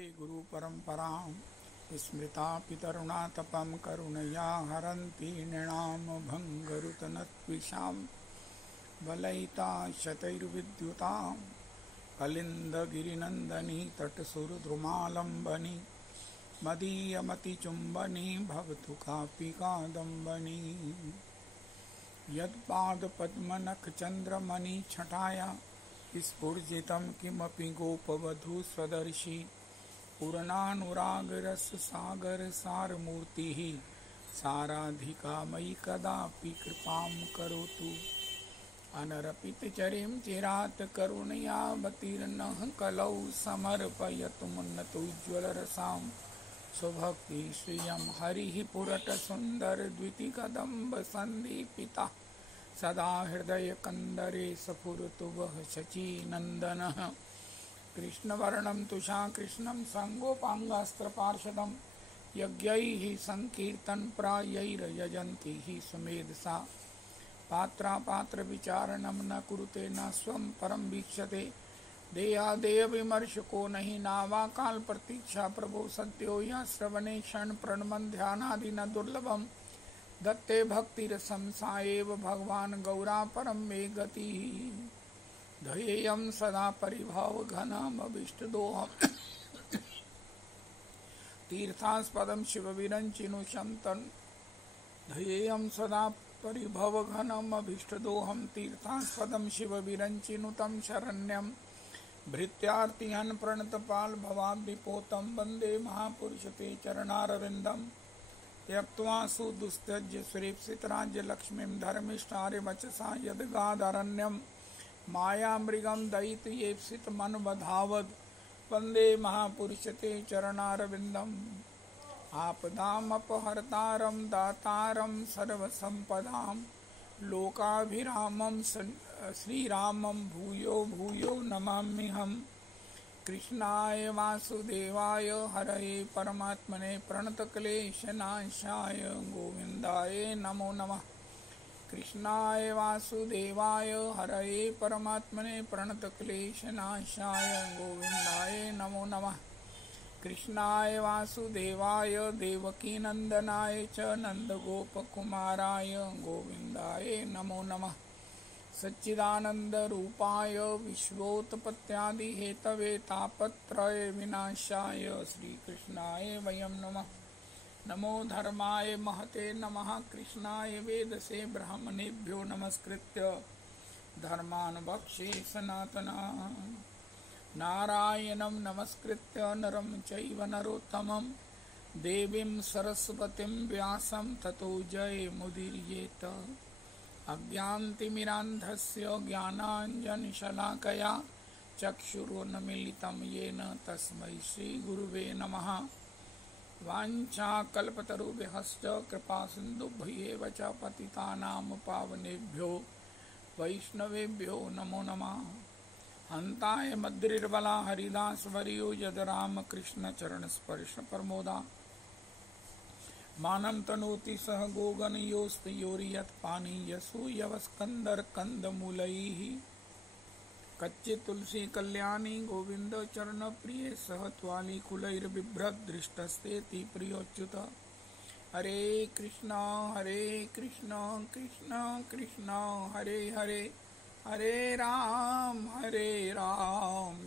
वन्दे गुरुपरम्परां स्मृतापितरुणातपं करुणया हरन्ति नृणां भङ्गरुतनत्विषां वलयिता शतैर्विद्युतां कलिन्दगिरिनन्दनी तटसुरद्रुमालम्बनी मदीयमतिचुम्बनी भवतु कापि कादम्बनी। यत्पादपद्मनखचन्द्रमणिछटाया स्फुर्जितं किमपि गोपवधू स्वदर्शी पूर्णानुरागरससागरसारमूर्तिः साराधिका मयि कदापि कृपां करोतु। अनरपितचरीं चिरात् करुणयावतीर्णः कलौ समर्पयतु मुन्नतोज्ज्वलरसां स्वभक्ति श्रियं हरिः पुरटसुन्दरद्वितिकदम्बसन्दीपिता सदा हृदयकन्दरे स्फुरतु वः शचीनन्दनः। कृष्णवर्णं तुषाकृष्णं साङ्गोपाङ्गास्त्रपार्षदं यज्ञैः सङ्कीर्तनप्रायैर्यजन्ति हि सुमेधसा। पात्रापात्रविचारणं न कुरुते न स्वं परं वीक्षते देयादेयविमर्शको नहि नावाकालप्रतीक्षा प्रभो सद्यो यः श्रवणे क्षणप्रणमन् ध्यानादि न दुर्लभं दत्ते भक्तिरसं सा एव भगवान् गौरापरं मे गतिः। ध्येयं सदा परिभावघनमभीष्टदोहं तीर्थास्पदं शिवविरञ्चिनुषं तन् ध्येयं सदा परिभवघनमभीष्टदोहं तीर्थास्पदं शिवविरञ्चिनुतं शरण्यं भृत्यार्तिहन् प्रणतपालभवाब्धिपोतं वन्दे महापुरुषते चरणारविन्दं। त्यक्त्वा सुदुस्त्यज्य सुरेप्सितराज्यलक्ष्मीं धर्मिष्ठार्यवचसा यद्गादरण्यं मायामृगं दयितयेप्सितमनुबधावद् वन्दे महापुरुषते चरणारविन्दम्। आपदामपहर्तारं दातारं सर्वसम्पदां लोकाभिरामं श्रीरामं भूयो भूयो नमाम्यहम्। कृष्णाय वासुदेवाय हरये परमात्मने प्रणतक्लेशनाशाय गोविन्दाय नमो नमः। कृष्णाय वासुदेवाय हरये परमात्मने प्रणतक्लेशनाशाय गोविन्दाय नमो नमः। कृष्णाय वासुदेवाय देवकीनन्दनाय च नन्दगोपकुमाराय गोविन्दाय नमो नमः। सच्चिदानन्दरूपाय विश्वोत्पत्त्यादिहेतवे तापत्रयविनाशाय श्रीकृष्णाय वयं नमः। नमो धर्माय महते नमः। कृष्णाय वेदसे ब्राह्मणेभ्यो नमस्कृत्य धर्मान् वक्ष्ये सनातनः। नारायणं नमस्कृत्य नरं चैव नरोत्तमं देवीं सरस्वतीं व्यासं ततो जयमुदीरयेत। अज्ञानतिमिरान्धस्य ज्ञानाञ्जनशलाकया चक्षुरुन्मीलितं येन तस्मै श्रीगुरुवे नमः। वाञ्छाकल्पतरुभ्यश्च कृपासिन्धुभ्येव च पतितानां पावनेभ्यो वैष्णवेभ्यो नमो नमः। हन्ताय मद्रिर्बला हरिदासवर्यो यद्रामकृष्णचरणस्पर्श प्रमोदा मानं तनोति सह गोगणयोस्तयोर्यत्पानीयसूयवस्कन्दर्कन्दमूलैः कच्चित् तुलसी कल्याणी गोविंद चरण प्रिय सह त्वाली कुलैर्बिभ्रदृष्टस्तेति प्रियोच्युत। हरे कृष्ण कृष्ण कृष्ण हरे हरे हरे राम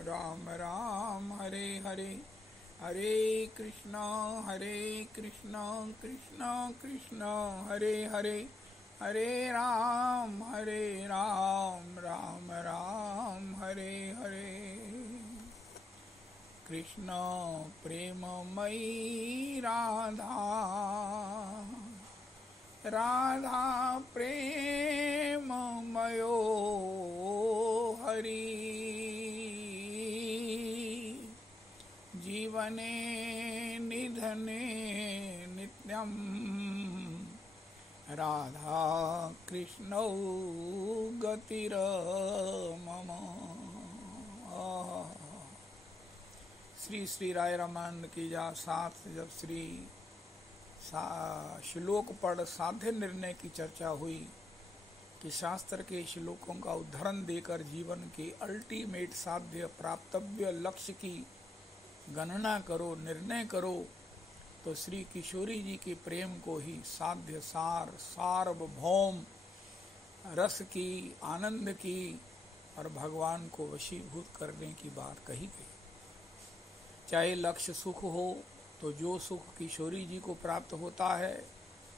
राम राम हरे हरे। हरे कृष्ण कृष्ण कृष्ण हरे हरे हरे राम राम राम हरे हरे। कृष्ण प्रेममयी राधा राधा प्रेममयो हरि जीवने निधने नित्यं राधा कृष्णौ गतिर्मम। श्री श्री राय रामानंद की जा साथ जब श्री श्लोक पढ़ साध्य निर्णय की चर्चा हुई कि शास्त्र के श्लोकों का उदाहरण देकर जीवन के अल्टीमेट साध्य प्राप्तव्य लक्ष्य की गणना करो, निर्णय करो, तो श्री किशोरी जी के प्रेम को ही साध्य सार, सार्वभौम रस की, आनंद की और भगवान को वशीभूत करने की बात कही गई। चाहे लक्ष्य सुख हो तो जो सुख किशोरी जी को प्राप्त होता है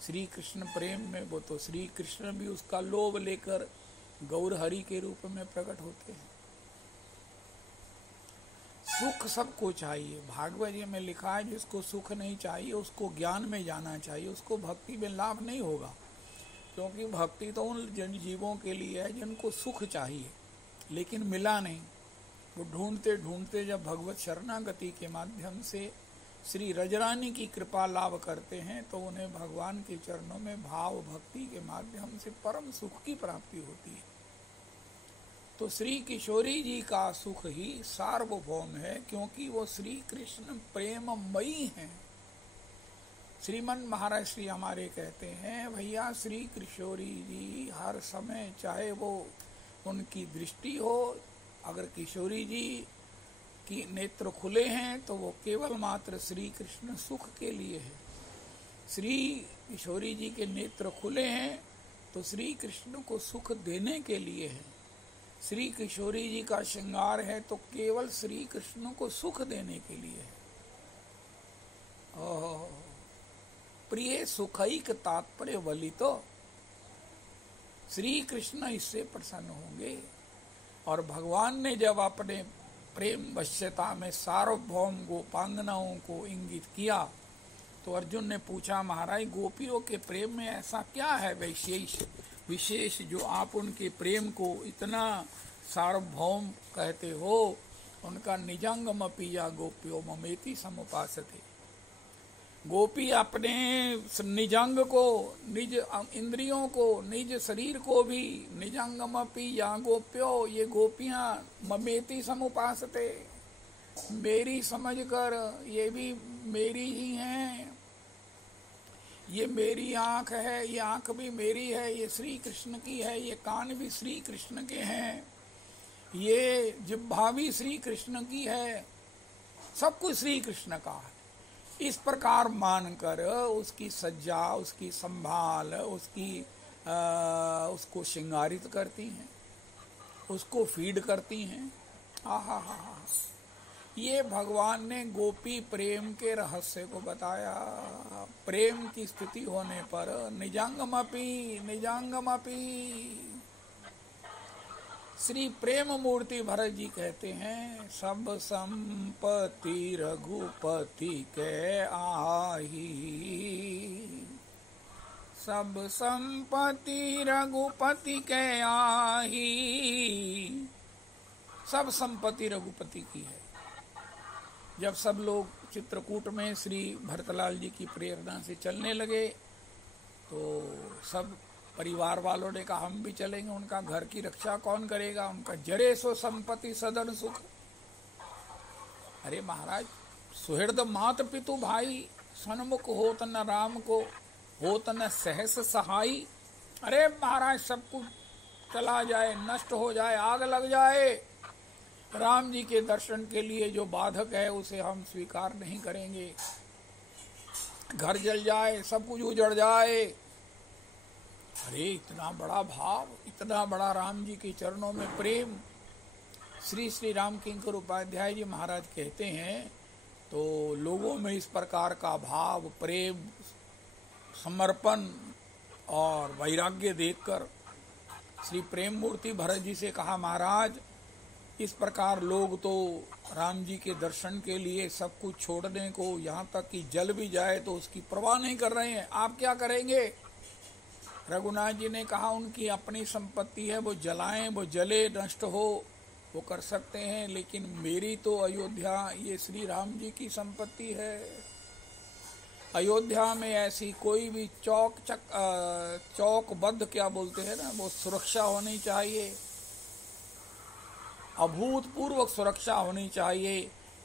श्री कृष्ण प्रेम में, वो तो श्री कृष्ण भी उसका लोभ लेकर गौर हरि के रूप में प्रकट होते हैं। सुख सबको चाहिए, भागवत जी में लिखा है जिसको सुख नहीं चाहिए उसको ज्ञान में जाना चाहिए, उसको भक्ति में लाभ नहीं होगा, क्योंकि भक्ति तो उन जन जीवों के लिए है जिनको सुख चाहिए लेकिन मिला नहीं। वो ढूंढते ढूंढते जब भगवत शरणागति के माध्यम से श्री रजरानी की कृपा लाभ करते हैं तो उन्हें भगवान के चरणों में भाव भक्ति के माध्यम से परम सुख की प्राप्ति होती है। तो श्री किशोरी जी का सुख ही सार्वभौम है, क्योंकि वो श्री कृष्ण प्रेममयी हैं। श्रीमन महाराज श्री हमारे कहते हैं, भैया श्री किशोरी जी हर समय, चाहे वो उनकी दृष्टि हो, अगर किशोरी जी की नेत्र खुले हैं तो वो केवल मात्र श्री कृष्ण सुख के लिए है। श्री किशोरी जी के नेत्र खुले हैं तो श्री कृष्ण को सुख देने के लिए है। श्री किशोरी जी का श्रृंगार है तो केवल श्री कृष्ण को सुख देने के लिए है। प्रिय सुखैक तात्पर्य वली, तो श्री कृष्ण इससे प्रसन्न होंगे। और भगवान ने जब अपने प्रेम वश्यता में सार्वभौम गोपांगनाओं को इंगित किया तो अर्जुन ने पूछा, महाराज गोपियों के प्रेम में ऐसा क्या है विशेष जो आप उनके प्रेम को इतना सार्वभौम कहते हो? उनका निजंगमपि या गोप्यो ममेति समुपासते। गोपी अपने निजंग को, निज इंद्रियों को, निज शरीर को भी निजंगमपि या गोप्यो, ये गोपियां ममेति समुपासते, मेरी समझकर ये भी मेरी ही हैं। ये मेरी आंख है, ये आंख भी मेरी है, ये श्री कृष्ण की है, ये कान भी श्री कृष्ण के हैं, ये जिह्वा भी श्री कृष्ण की है, सब कुछ श्री कृष्ण का है। इस प्रकार मानकर उसकी सज्जा, उसकी संभाल, उसको श्रृंगारित करती हैं, उसको फीड करती हैं। आहा हा हा, ये भगवान ने गोपी प्रेम के रहस्य को बताया। प्रेम की स्थिति होने पर निजंगमपि श्री प्रेम मूर्ति भरत जी कहते हैं, सब संपत्ति रघुपति के आही, सब संपत्ति रघुपति के आही। सब संपत्ति रघुपति की है। जब सब लोग चित्रकूट में श्री भरतलाल जी की प्रेरणा से चलने लगे तो सब परिवार वालों ने कहा हम भी चलेंगे, उनका घर की रक्षा कौन करेगा, उनका जरे सो संपत्ति सदन सुख। अरे महाराज, सुहृद मात पितु भाई, सन्मुख होत न राम को, होत न सहस सहाई। अरे महाराज, सब कुछ चला जाए, नष्ट हो जाए, आग लग जाए, राम जी के दर्शन के लिए जो बाधक है उसे हम स्वीकार नहीं करेंगे। घर जल जाए, सब कुछ उजड़ जाए। अरे इतना बड़ा भाव, इतना बड़ा राम जी के चरणों में प्रेम। श्री श्री राम किंकर उपाध्याय जी महाराज कहते हैं, तो लोगों में इस प्रकार का भाव, प्रेम, समर्पण और वैराग्य देखकर श्री प्रेम मूर्ति भरत जी से कहा, महाराज इस प्रकार लोग तो राम जी के दर्शन के लिए सब कुछ छोड़ने को, यहाँ तक कि जल भी जाए तो उसकी परवाह नहीं कर रहे हैं, आप क्या करेंगे? रघुनाथ जी ने कहा, उनकी अपनी संपत्ति है, वो जलाएं, वो जले, नष्ट हो, वो कर सकते हैं, लेकिन मेरी तो अयोध्या ये श्री राम जी की संपत्ति है। अयोध्या में ऐसी कोई भी चौकबद्ध क्या बोलते हैं ना, वो सुरक्षा होनी चाहिए, अभूतपूर्व सुरक्षा होनी चाहिए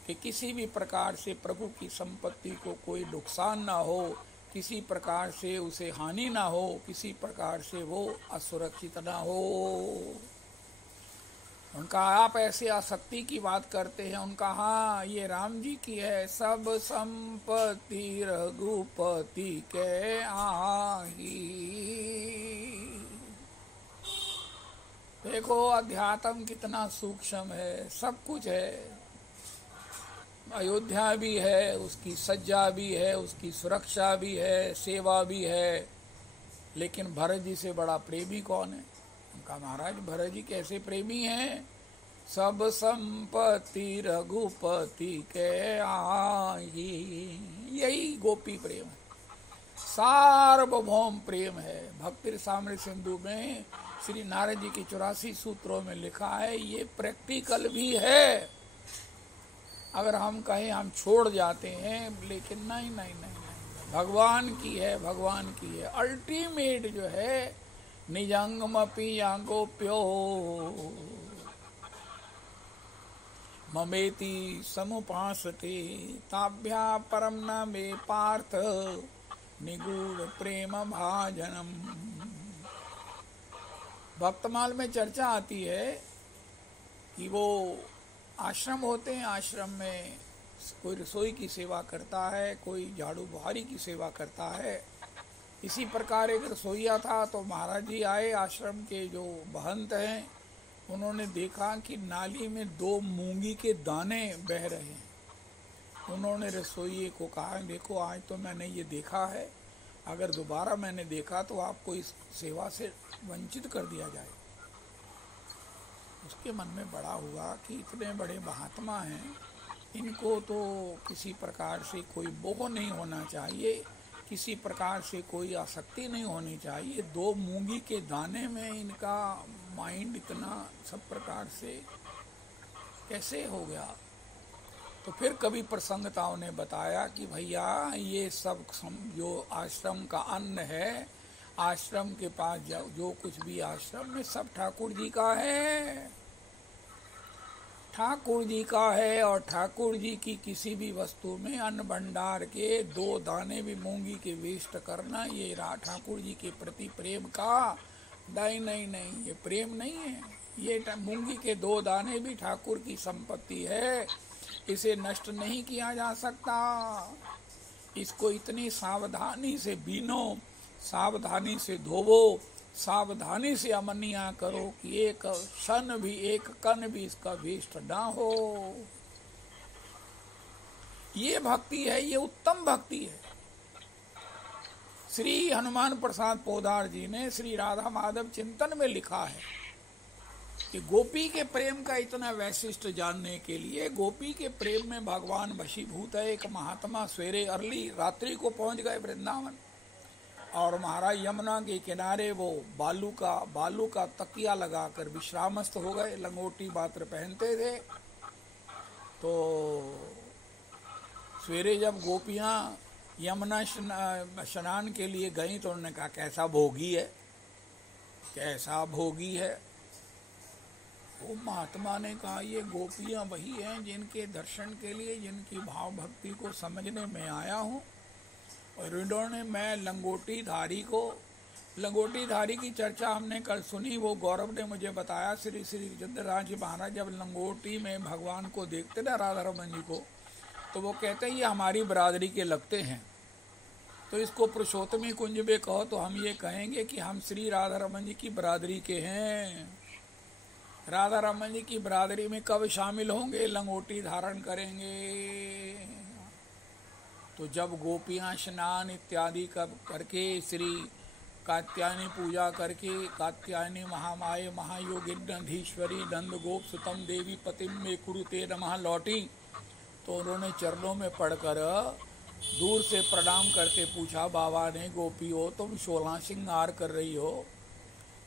कि किसी भी प्रकार से प्रभु की संपत्ति को कोई नुकसान ना हो, किसी प्रकार से उसे हानि ना हो, किसी प्रकार से वो असुरक्षित ना हो। उनका आप ऐसे आसक्ति की बात करते हैं, उनका हाँ ये राम जी की है, सब संपत्ति रघुपति के आही। देखो अध्यात्म कितना सूक्ष्म है, सब कुछ है, अयोध्या भी है, उसकी सज्जा भी है, उसकी सुरक्षा भी है, सेवा भी है, लेकिन भरत जी से बड़ा प्रेमी कौन है? उनका महाराज भरत जी कैसे प्रेमी हैं? सब संपत्ति रघुपति के आही, यही गोपी प्रेम है, सार्वभौम प्रेम है। भक्ति रसामृत सिंधु में श्री नारद जी के 84 सूत्रों में लिखा है, ये प्रैक्टिकल भी है। अगर हम कहें हम छोड़ जाते हैं, लेकिन नहीं नहीं नहीं, नहीं। भगवान की है, भगवान की है। अल्टीमेट जो है निजंगमपि गोप्यो ममेति समुपासते ताभ्या परम न मे पार्थ निगूढ़ प्रेम भाजनम। भक्तमाल में चर्चा आती है कि वो आश्रम होते हैं, आश्रम में कोई रसोई की सेवा करता है, कोई झाड़ू बुहारी की सेवा करता है। इसी प्रकार एक रसोईया था, तो महाराज जी आए, आश्रम के जो महंत हैं उन्होंने देखा कि नाली में 2 मूंगी के दाने बह रहे हैं। उन्होंने रसोइये को कहा, देखो आज तो मैंने ये देखा है, अगर दोबारा मैंने देखा तो आपको इस सेवा से वंचित कर दिया जाए। उसके मन में बड़ा हुआ कि इतने बड़े महात्मा हैं, इनको तो किसी प्रकार से कोई मोह नहीं होना चाहिए, किसी प्रकार से कोई आसक्ति नहीं होनी चाहिए। 2 मूंगी के दाने में इनका माइंड इतना सब प्रकार से कैसे हो गया? तो फिर कभी प्रसंगताओं ने बताया कि भैया ये सब जो आश्रम का अन्न है, आश्रम के पास जो कुछ भी आश्रम में सब ठाकुर जी का है, ठाकुर जी का है। और ठाकुर जी की किसी भी वस्तु में अन्न भंडार के 2 दाने भी मूंगी के वेस्ट करना, ये ठाकुर जी के प्रति प्रेम का नहीं नहीं नहीं, ये प्रेम नहीं है। ये मूंगी के 2 दाने भी ठाकुर की संपत्ति है, इसे नष्ट नहीं किया जा सकता। इसको इतनी सावधानी से बीनो, सावधानी से धोवो, सावधानी से अमनिया करो कि एक क्षण भी, एक कण भी इसका वेस्ट ना हो। ये भक्ति है, ये उत्तम भक्ति है। श्री हनुमान प्रसाद पोदार जी ने श्री राधा माधव चिंतन में लिखा है कि गोपी के प्रेम का इतना वैशिष्ट जानने के लिए, गोपी के प्रेम में भगवान वशीभूत है। एक महात्मा सवेरे अर्ली रात्रि को पहुंच गए वृंदावन, और महाराज यमुना के किनारे वो बालू का तकिया लगाकर विश्रामस्थ हो गए। लंगोटी बात्र पहनते थे। तो सवेरे जब गोपियां यमुना स्नान के लिए गई तो उन्होंने कहा कैसा भोगी है, कैसा भोगी है। वो महात्मा ने कहा ये गोपियां वही हैं जिनके दर्शन के लिए, जिनकी भाव भक्ति को समझने में आया हूँ। और इन्होंने मैं लंगोटी धारी की चर्चा हमने कल सुनी। वो गौरव ने मुझे बताया, श्री श्री चंद्रराज जी महाराज जब लंगोटी में भगवान को देखते ना, राधा रमन जी को, तो वो कहते हैं ये हमारी बरादरी के लगते हैं। तो इसको पुरुषोत्तमी कुंज में कहो तो हम ये कहेंगे कि हम श्री राधा रमन जी की बरादरी के हैं। राधा रमन जी की बरादरी में कब शामिल होंगे? लंगोटी धारण करेंगे। तो जब गोपियां स्नान इत्यादि करके, श्री कात्यायनी पूजा करके, कात्यायनी महामाये महायोगिन्धीश्वरी नंद गोप सुतम देवी पतिम में कुरुते नमः लौटी, तो उन्होंने चरणों में पढ़कर दूर से प्रणाम करके पूछा, बाबा ने गोपी हो तुम 16 श्रृंगार कर रही हो,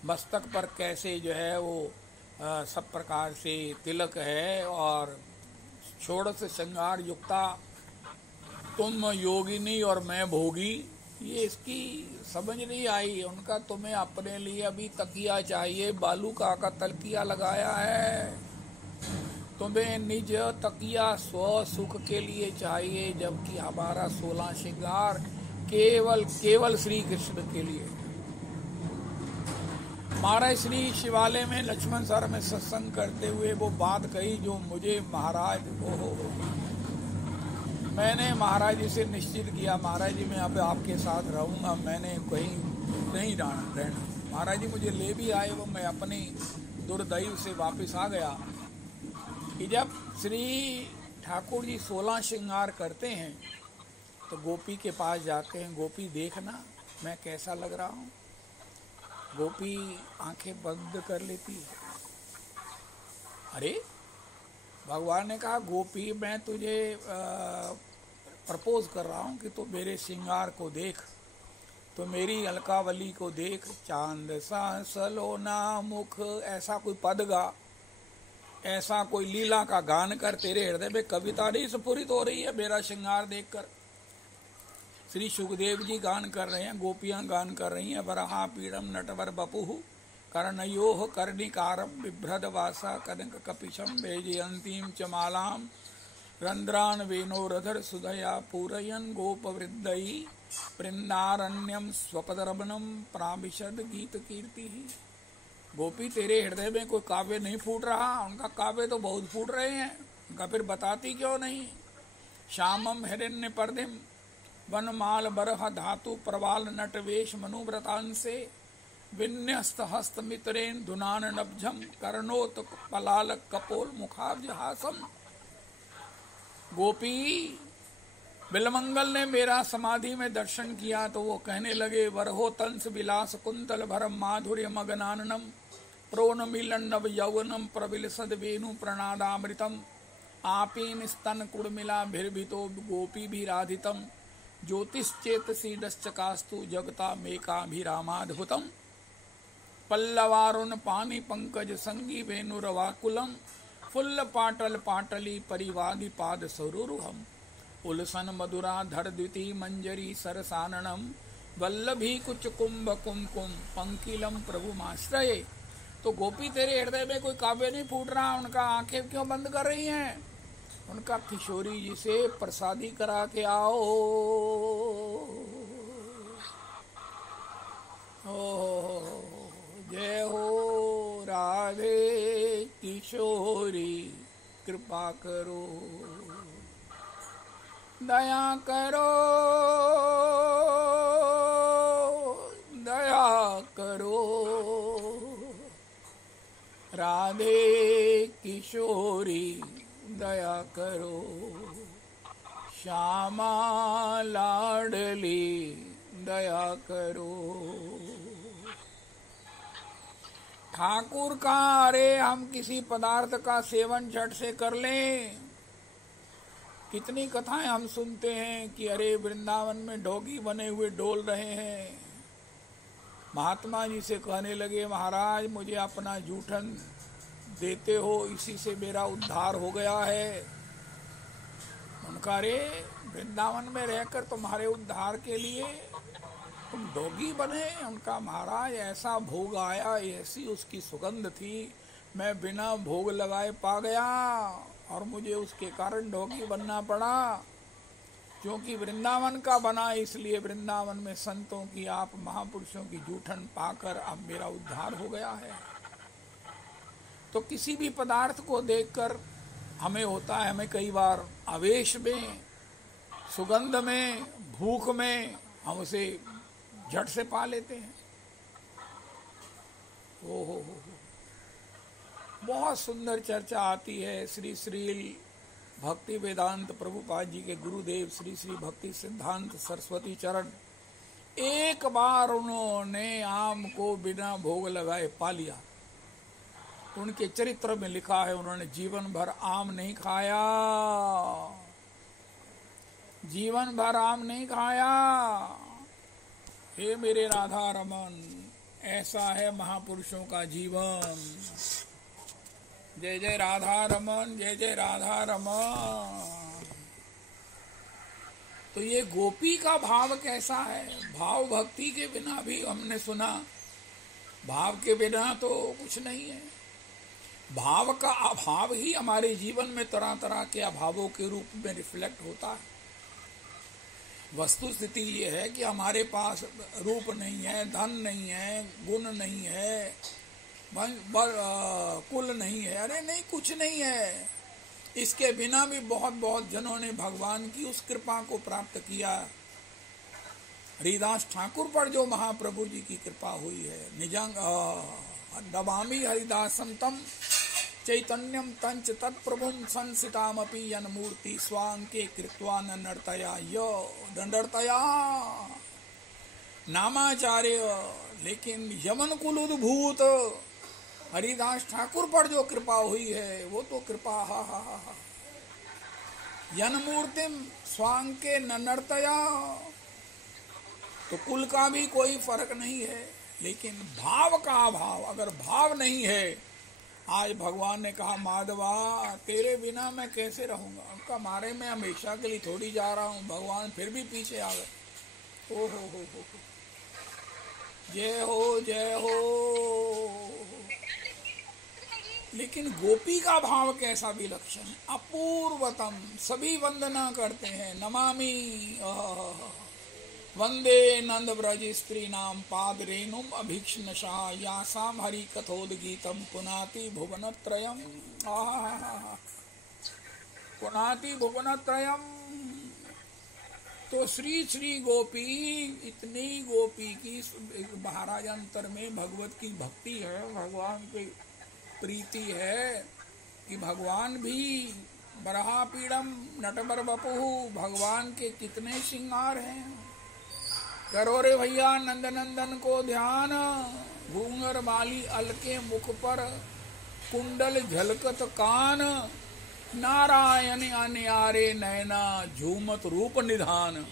मस्तक पर कैसे जो है वो सब प्रकार से तिलक है और 16 श्रृंगार युक्ता तुम योगिनी और मैं भोगी। ये इसकी समझ नहीं आई उनका। तुम्हें अपने लिए अभी तकिया चाहिए, बालू का तकिया लगाया है, तुम्हें निज तकिया स्व सुख के लिए चाहिए, जबकि हमारा 16 श्रृंगार केवल श्री कृष्ण के लिए। महाराज श्री शिवालय में लक्ष्मण सर में सत्संग करते हुए वो बात कही जो मुझे महाराज मैंने महाराज जी से निश्चित किया, महाराज जी मैं अब आपके साथ रहूंगा, मैंने कहीं नहीं रहना। महाराज जी मुझे ले भी आए, वो मैं अपनी दुर्दैव से वापस आ गया कि जब श्री ठाकुर जी 16 श्रृंगार करते हैं तो गोपी के पास जाते हैं, गोपी देखना मैं कैसा लग रहा हूँ। गोपी आंखें बंद कर लेती है। अरे भगवान ने कहा गोपी मैं तुझे प्रपोज कर रहा हूँ कि तू मेरे श्रृंगार को देख, तो मेरी अलकावली को देख। चांद सा सलोना मुख, ऐसा कोई पद गा, ऐसा कोई लीला का गान कर, तेरे हृदय में कविता नहीं स्फुरित हो रही है मेरा श्रृंगार देखकर। श्री सुखदेव जी गान कर रहे हैं, गोपियां गान कर रही हैं। वरहा पीड़म नटवर बपुहु कर्णयोः कर्णिकारम बिभ्रद वासा कनक कपिशम भेजयंतीम चमालाम रंद्रान वेणोरधर सुधया पूरयन गोपवृद्धई वृंदारण्यम स्वपदरमणम प्राविशद गीत कीर्ति। गोपी तेरे हृदय में कोई काव्य नहीं फूट रहा? उनका काव्य तो बहुत फूट रहे हैं, उनका फिर बताती क्यों नहीं? श्यामम हिरण्य पर्दिम वनमाल बरह धातु प्रवाल नटवेश मनुव्रतांसे विन्यस्त हस्त मित्रेन धुनान नब्जम कर्णोत पलाल कपोल मुखाब्जहासम। गोपी बिलमंगल ने मेरा समाधि में दर्शन किया तो वो कहने लगे वरहो तंस विलास कुंतल भरम माधुर्य मगनाननम प्रोन मिलन नव यौवनम प्रविलसद वेणु प्रणादामृतम आपीन स्तन कुड़मिला भिर्भितो गोपी भी राधितम ज्योतिश्चेतसी दश्चकास्तु जगता मेकाभिरामाद्भुतम पल्लवारुण पानी पंकज संगी वेणुरवाकुलम फुल्ल पाटल पाटली परिवादि पाद सरुरुहम उलसन मधुरा धर द्विती मंजरी सरसाननम वल्लभी कुच कुंभ कुमकुम पंकिलम प्रभु माश्रये। तो गोपी तेरे हृदय में कोई काव्य नहीं फूट रहा, उनका आंखें क्यों बंद कर रही हैं? उनका किशोरी जी से प्रसादी करा के आओ। ओ जय हो राधे किशोरी कृपा करो दया करो दया करो राधे किशोरी दया करो श्यामा लाडली दया करो। ठाकुर का अरे हम किसी पदार्थ का सेवन झट से कर लें। कितनी कथाएं हम सुनते हैं कि अरे वृंदावन में डोगी बने हुए डोल रहे हैं। महात्मा जी से कहने लगे महाराज मुझे अपना जूठन देते हो, इसी से मेरा उद्धार हो गया है। उनका अरे वृंदावन में रहकर तुम्हारे उद्धार के लिए तुम डोगी बने? उनका महाराज ऐसा भोग आया, ऐसी उसकी सुगंध थी, मैं बिना भोग लगाए पा गया और मुझे उसके कारण डोगी बनना पड़ा। क्योंकि वृंदावन का बना, इसलिए वृंदावन में संतों की आप महापुरुषों की जूठन पाकर अब मेरा उद्धार हो गया है। तो किसी भी पदार्थ को देखकर हमें होता है, हमें कई बार आवेश में, सुगंध में, भूख में हम उसे झट से पा लेते हैं। ओहो बहुत सुंदर चर्चा आती है श्री श्रील भक्ति वेदांत प्रभुपाद जी के गुरुदेव श्री श्री भक्ति सिद्धांत सरस्वती चरण। एक बार उन्होंने आम को बिना भोग लगाए पा लिया। उनके चरित्र में लिखा है उन्होंने जीवन भर आम नहीं खाया, जीवन भर आम नहीं खाया। हे मेरे राधा रमन, ऐसा है महापुरुषों का जीवन। जय जय राधा रमन, जय जय राधा रमन। तो ये गोपी का भाव कैसा है? भाव भक्ति के बिना भी हमने सुना, भाव के बिना तो कुछ नहीं है। भाव का अभाव ही हमारे जीवन में तरह तरह के अभावों के रूप में रिफ्लेक्ट होता है। वस्तु स्थिति ये है कि हमारे पास रूप नहीं है, धन नहीं है, गुण नहीं है, कुल नहीं है, अरे नहीं, कुछ नहीं है। इसके बिना भी बहुत बहुत जनों ने भगवान की उस कृपा को प्राप्त किया। हरिदास ठाकुर पर जो महाप्रभु जी की कृपा हुई है, निजंग नमामि हरिदासं तम चैतन्यम तंच तत्प्रभुम संसितामपि यन्मूर्ति स्वांके कृत्वा नर्तया यो दंडर्तया नामाचार्य। लेकिन यमन कुल उद्भूत हरिदास ठाकुर पर जो कृपा हुई है वो तो कृपा हा हा हा यन्मूर्तिम स्वांके नर्तया। तो कुल का भी कोई फर्क नहीं है, लेकिन भाव का अभाव, अगर भाव नहीं है। आज भगवान ने कहा माधवा तेरे बिना मैं कैसे रहूंगा, उनका मारे में हमेशा के लिए थोड़ी जा रहा हूं। भगवान फिर भी पीछे आ गए। ओ हो जय हो जय हो। लेकिन गोपी का भाव कैसा विलक्षण है, अपूर्वतम। सभी वंदना करते हैं, नमामि वंदे नंद ब्रज स्त्री नाम पाद रेणुम अभीक्ष्णशा यासाम हरि कथोदगीतम पुनाति भुवनत्रयम पुनाति भुवनत्रयम। तो श्री श्री गोपी, इतनी गोपी की महाराज अंतर में भगवत की भक्ति है, भगवान की प्रीति है कि भगवान भी बरहा पीड़म नटबर बपुहु, भगवान के कितने श्रृंगार हैं। करो रे भैया नंद नंदन को ध्यान, घूंगर वाली अलके मुख पर कुंडल झलकत कान, नारायण अन्यारे नैना झूमत रूप निधान।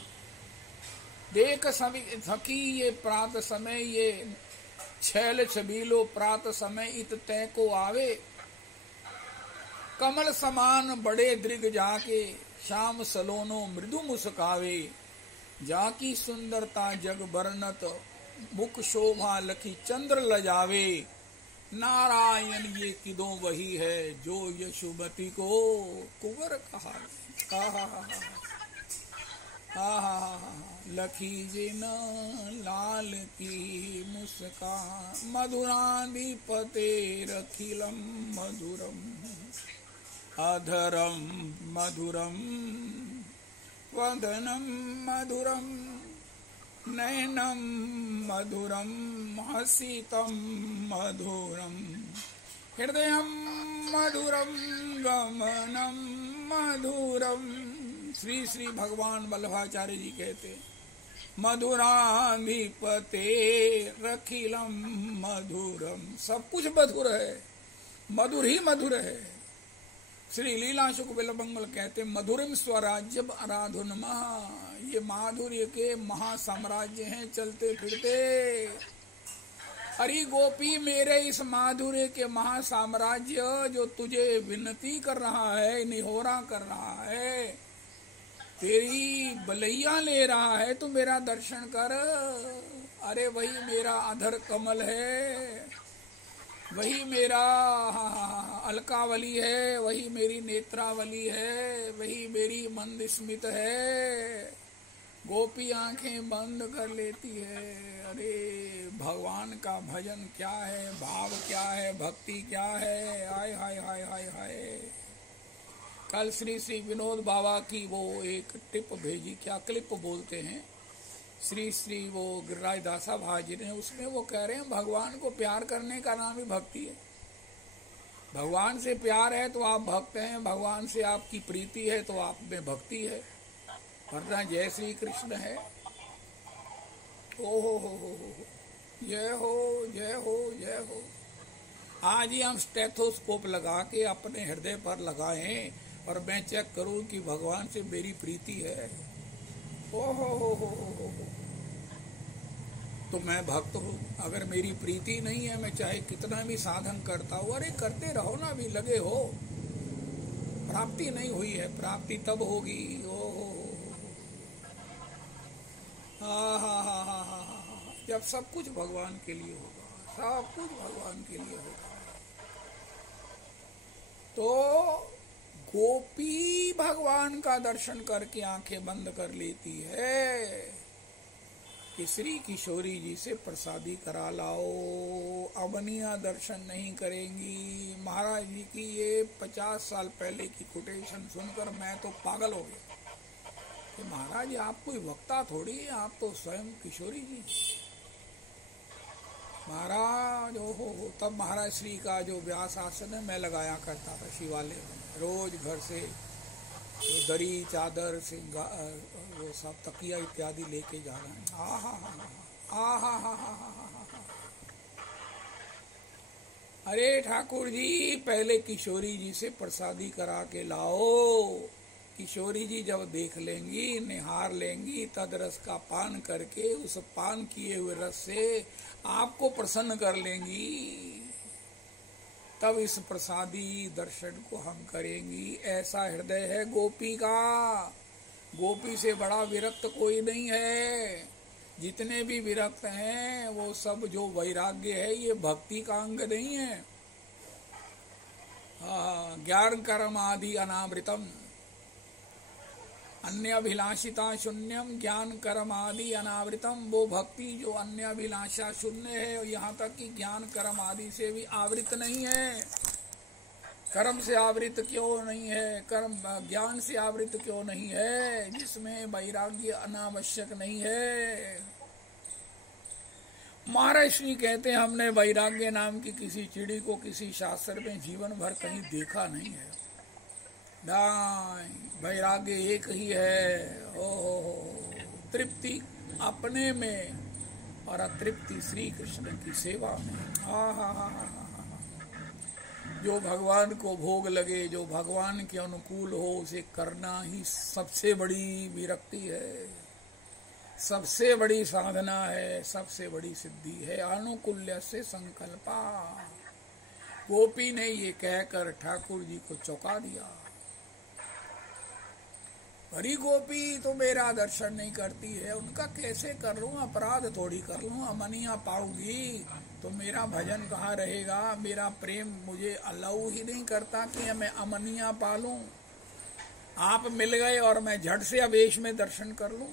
देख सखी ये प्रात समय, ये छैल छबीलो प्रात समय इत तय को आवे, कमल समान बड़े दृग जाके श्याम सलोनो मृदु मुस्कावे। जाकी सुंदरता जग बरनत मुख शोभा लखी चंद्र लजावे। नारायण ये किदों वही है जो यशुमती को कुंवर कहा। लखी जिन लाल की मुस्कान, मधुराधिपते रखिलम मधुरम अधरम मधुरम वदनम मधुरम नयनम मधुरम हसितम मधुरम हृदयम मधुरम गमनम मधुरम। श्री श्री भगवान वल्लभाचार्य जी कहते मधुराधिपते रखिलम मधुरम। सब कुछ मधुर है, मधुर ही मधुर है। श्री लीला शुक बिलमंगल कहते मधुरम स्वराज्य आराधुनमा। ये माधुर्य के महासाम्राज्य हैं चलते फिरते। हरि गोपी मेरे इस माधुर्य के महासाम्राज्य जो तुझे विनती कर रहा है, निहोरा कर रहा है, तेरी बलैया ले रहा है, तू मेरा दर्शन कर। अरे वही मेरा अधर कमल है, वही मेरा अलकावली है, वही मेरी नेत्रावली है, वही मेरी मंद स्मित है। गोपी आंखें बंद कर लेती है। अरे भगवान का भजन क्या है, भाव क्या है, भक्ति क्या है। हाय हाय हाय हाय हाय। कल श्री श्री विनोद बाबा की वो एक टिप भेजी, क्या क्लिप बोलते हैं, श्री श्री वो गिरिराज दासा भाजी ने, उसमें वो कह रहे हैं भगवान को प्यार करने का नाम ही भक्ति है। भगवान से प्यार है तो आप भक्त हैं, भगवान से आपकी प्रीति है तो आप में भक्ति है, वरना जय श्री कृष्ण है। ओ हो जय हो जय हो जय हो। आज ही हम स्टेथोस्कोप लगा के अपने हृदय पर लगाएं और मैं चेक करूं कि भगवान से मेरी प्रीति है। ओ हो तो मैं भक्त हूँ। अगर मेरी प्रीति नहीं है, मैं चाहे कितना भी साधन करता हूँ, अरे करते रहो ना, भी लगे हो, प्राप्ति नहीं हुई है, प्राप्ति तब होगी। ओ हो हा जब सब कुछ भगवान के लिए होगा, सब कुछ भगवान के लिए होगा। तो गोपी भगवान का दर्शन करके आंखें बंद कर लेती है कि श्री किशोरी जी से प्रसादी करा लाओ, अवनिया दर्शन नहीं करेंगी। महाराज जी की ये 50 साल पहले की कोटेशन सुनकर मैं तो पागल हो गया कि महाराज आप कोई वक्ता थोड़ी, आप तो स्वयं किशोरी जी। महाराज हो तब महाराज श्री का जो व्यास आसन है मैं लगाया करता था शिवालय में, रोज घर से जो दरी चादर सिंगार वो सब तकिया इत्यादि लेके जा रहे हैं। अरे ठाकुर जी पहले किशोरी जी से प्रसादी करा के लाओ। किशोरी जी जब देख लेंगी, निहार लेंगी, तद रस का पान करके उस पान किए हुए रस से आपको प्रसन्न कर लेंगी, तब इस प्रसादी दर्शन को हम करेंगी। ऐसा हृदय है गोपी का। गोपी से बड़ा विरक्त कोई नहीं है। जितने भी विरक्त हैं वो सब जो वैराग्य है ये भक्ति का अंग नहीं है। ज्ञान कर्म आदि अनावृतम अन्याभिलाषिता शून्यम ज्ञान कर्म आदि अनावृतम। वो भक्ति जो अन्याभिलाषा शून्य है, यहाँ तक कि ज्ञान कर्म आदि से भी आवृत नहीं है। कर्म से आवृत क्यों नहीं है, कर्म ज्ञान से आवृत क्यों नहीं है, जिसमें वैराग्य अनावश्यक नहीं है। महाराज श्री कहते हैं हमने वैराग्य नाम की किसी चिड़ी को किसी शास्त्र में जीवन भर कहीं देखा नहीं है। वैराग्य एक ही है। तृप्ति अपने में और अतृप्ति श्री कृष्ण की सेवा में। जो भगवान को भोग लगे, जो भगवान के अनुकूल हो, उसे करना ही सबसे बड़ी विरक्ति है, सबसे बड़ी साधना है, सबसे बड़ी सिद्धि है। अनुकूल्य से संकल्पा। गोपी ने ये कहकर ठाकुर जी को चौंका दिया। अरे गोपी तो मेरा दर्शन नहीं करती है, उनका कैसे कर लूं, अपराध थोड़ी कर लूं। अमनिया पाऊंगी तो मेरा भजन कहाँ रहेगा, मेरा प्रेम मुझे अलाउ ही नहीं करता कि मैं अमनिया पालूं। आप मिल गए और मैं झट से आवेश में दर्शन कर लूं।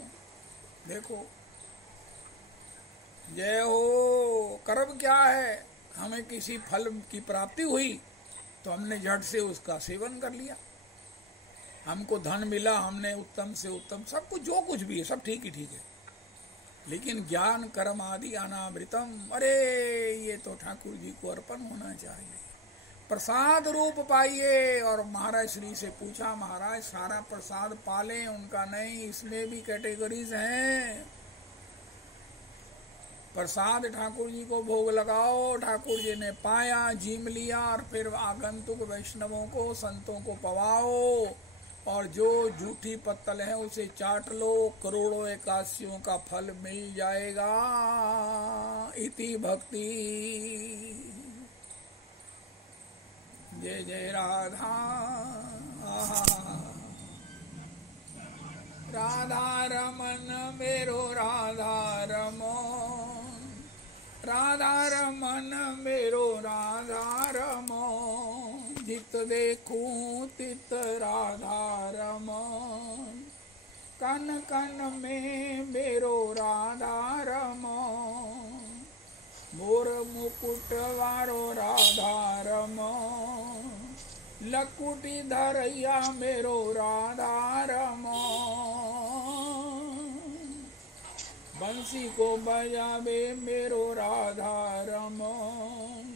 देखो जय हो। कर्म क्या है, हमें किसी फल की प्राप्ति हुई तो हमने झट से उसका सेवन कर लिया। हमको धन मिला, हमने उत्तम से उत्तम सब कुछ, जो कुछ भी है सब ठीक ही ठीक है, लेकिन ज्ञान कर्म आदि अनावृतम, अरे ये तो ठाकुर जी को अर्पण होना चाहिए। प्रसाद रूप पाइए। और महाराज श्री से पूछा, महाराज सारा प्रसाद पालें, उनका नहीं, इसमें भी कैटेगरीज हैं। प्रसाद ठाकुर जी को भोग लगाओ, ठाकुर जी ने पाया, जीम लिया, और फिर आगंतुक वैष्णवों को, संतों को पवाओ, और जो जूठी पत्तल है उसे चाट लो, करोड़ों एकादशियों का फल मिल जाएगा। इति भक्ति। जय जय राधा। राधा रमन मेरो राधा रमन, राधा रमन मेरो राधा रमन, जित देखूं तित राधा रमन, कन कन में मेरो राधा रमन, मोर मुकुट वारो राधा रमन, लकुटी धरैया मेरो राधा रमन, बंसी को बजावे मेरो राधा रमन,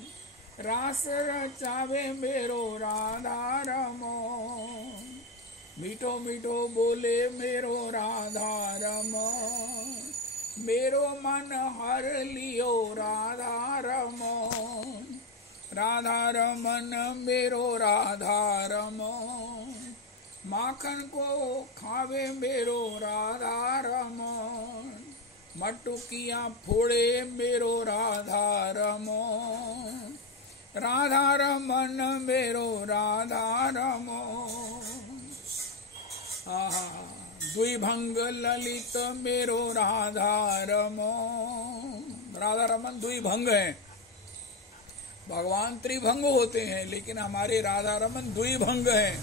रास रचावे मेरो राधा रमन, मीठो मीठो बोले मेरो राधा रमन, मेरो मन हर लियो राधा रमन, राधा रमन मेरो राधा रमन, माखन को खावे मेरो राधा रमन, मटुकियाँ फोड़े मेरो राधा रमन, राधा रमन मेरो राधा रमन। द्विभंग ललित मेरो राधा रमन। राधा रमन द्विभंग है, भगवान त्रिभंग होते हैं, लेकिन हमारे राधा रमन द्विभंग हैं।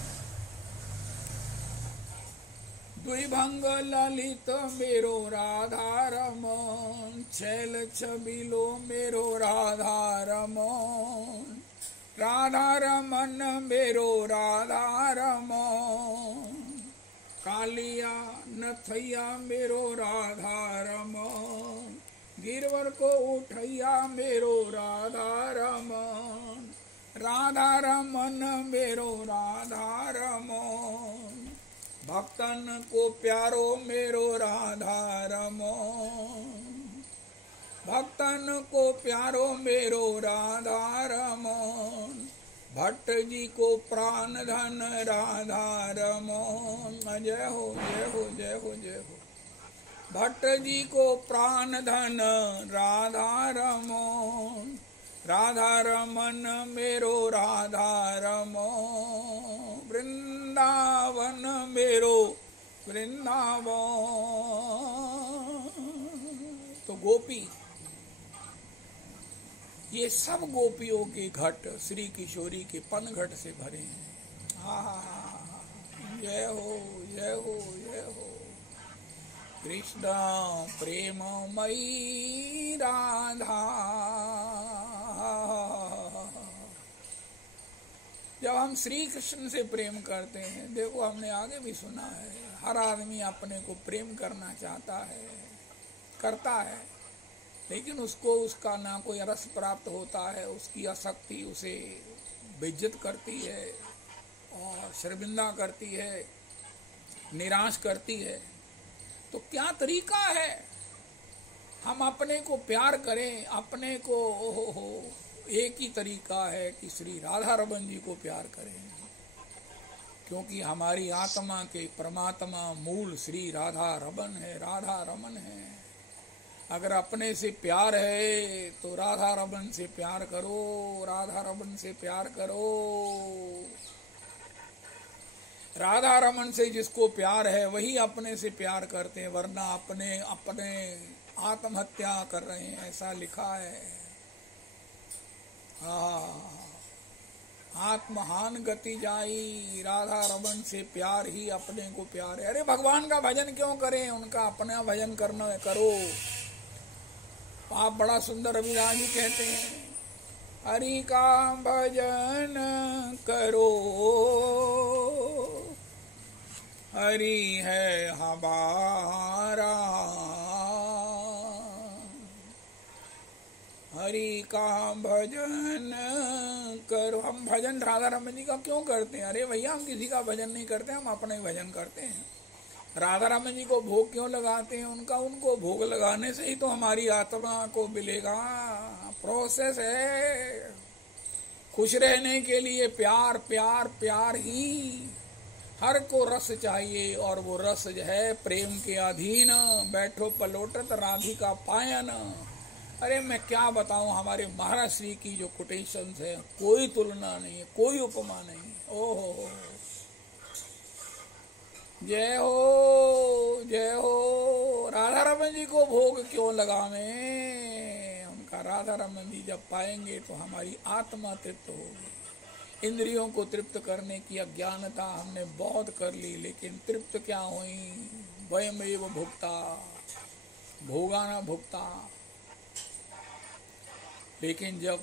विभंग ललित मेरो राधा रमन, छैल छबिलो मेरो राधा रमन, राधा रमन मेरो राधा रमन, कालिया नथैया मेरो राधा रमन, गिरवर को उठैया मेरो राधा रमन, राधा रमन मेरो राधा रमन, भक्तन को प्यारो मेरो राधा रमन, भक्तन को प्यारो मेरो राधा रमन, भट्ट जी को प्राण धन राधा रमन। जय हो जय हो जय हो जय हो। भट्ट जी को प्राण धन राधा रमन, राधा रमन मेरो राधा रमन, वृंदावन मेरो वृंदावन। तो गोपी, ये सब गोपियों के घट श्री किशोरी के पन घट से भरे हैं। जय हो जय हो जय हो। कृष्ण प्रेममयी राधा। जब हम श्री कृष्ण से प्रेम करते हैं, देखो हमने आगे भी सुना है, हर आदमी अपने को प्रेम करना चाहता है, करता है, लेकिन उसको उसका ना कोई रस प्राप्त होता है, उसकी आसक्ति उसे बेइज्जत करती है और शर्मिंदा करती है, निराश करती है। तो क्या तरीका है हम अपने को प्यार करें, अपने को एक ही तरीका है कि श्री राधा रमन जी को प्यार करें, क्योंकि हमारी आत्मा के परमात्मा मूल श्री राधा रमन है, राधा रमन है। अगर अपने से प्यार है तो राधा रमन से प्यार करो, राधा रमन से प्यार करो। राधा रमन से जिसको प्यार है वही अपने से प्यार करते हैं, वरना अपने अपने आत्महत्या कर रहे हैं, ऐसा लिखा है। आत्महान गति जाई, राधा रमन से प्यार ही अपने को प्यार है। अरे भगवान का भजन क्यों करें, उनका अपना भजन करना करो। आप बड़ा सुंदर रविदास जी कहते हैं, हरि का भजन करो, हरि है हमारा, हरि का भजन करो। हम भजन राधा रमन जी का क्यों करते हैं? अरे भैया, हम किसी का भजन नहीं करते, हम अपना ही भजन करते हैं। राधा रमन जी को भोग क्यों लगाते हैं? उनको भोग लगाने से ही तो हमारी आत्मा को मिलेगा। प्रोसेस है। खुश रहने के लिए प्यार प्यार प्यार ही। हर को रस चाहिए और वो रस जो है प्रेम के अधीन। बैठो पलोटत राधिका पायन। अरे मैं क्या बताऊं, हमारे महाराज श्री की जो कोटेशंस है, कोई तुलना नहीं है, कोई उपमा नहीं। ओहो, जय हो जय हो। राधा रमन जी को भोग क्यों लगावें? उनका राधा रमन जी जब पाएंगे तो हमारी आत्मा तृप्त होगी। इंद्रियों को तृप्त करने की अज्ञानता हमने बहुत कर ली, लेकिन तृप्त क्या हुई? वयमेव भुक्ता, भोगा न भुक्ता। लेकिन जब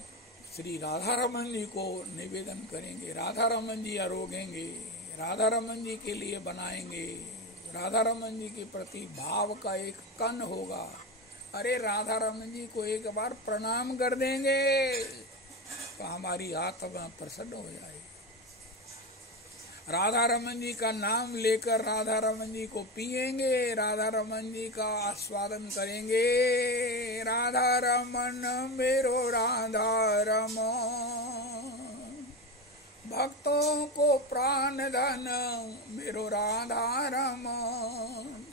श्री राधा रमन जी को निवेदन करेंगे, राधा रमन जी आरोगेंगे, राधा रमन जी के लिए बनाएंगे, राधा रमन जी के प्रति भाव का एक कण होगा। अरे राधा रमन जी को एक बार प्रणाम कर देंगे तो हमारी आत्मा प्रसन्न हो जाएगी। राधा रमन जी का नाम लेकर राधा रमन जी को पिएंगे, राधा रमन जी का आस्वादन करेंगे। राधा रमन मेरो राधा रमन, भक्तों को प्राण धन मेरो राधा रमन,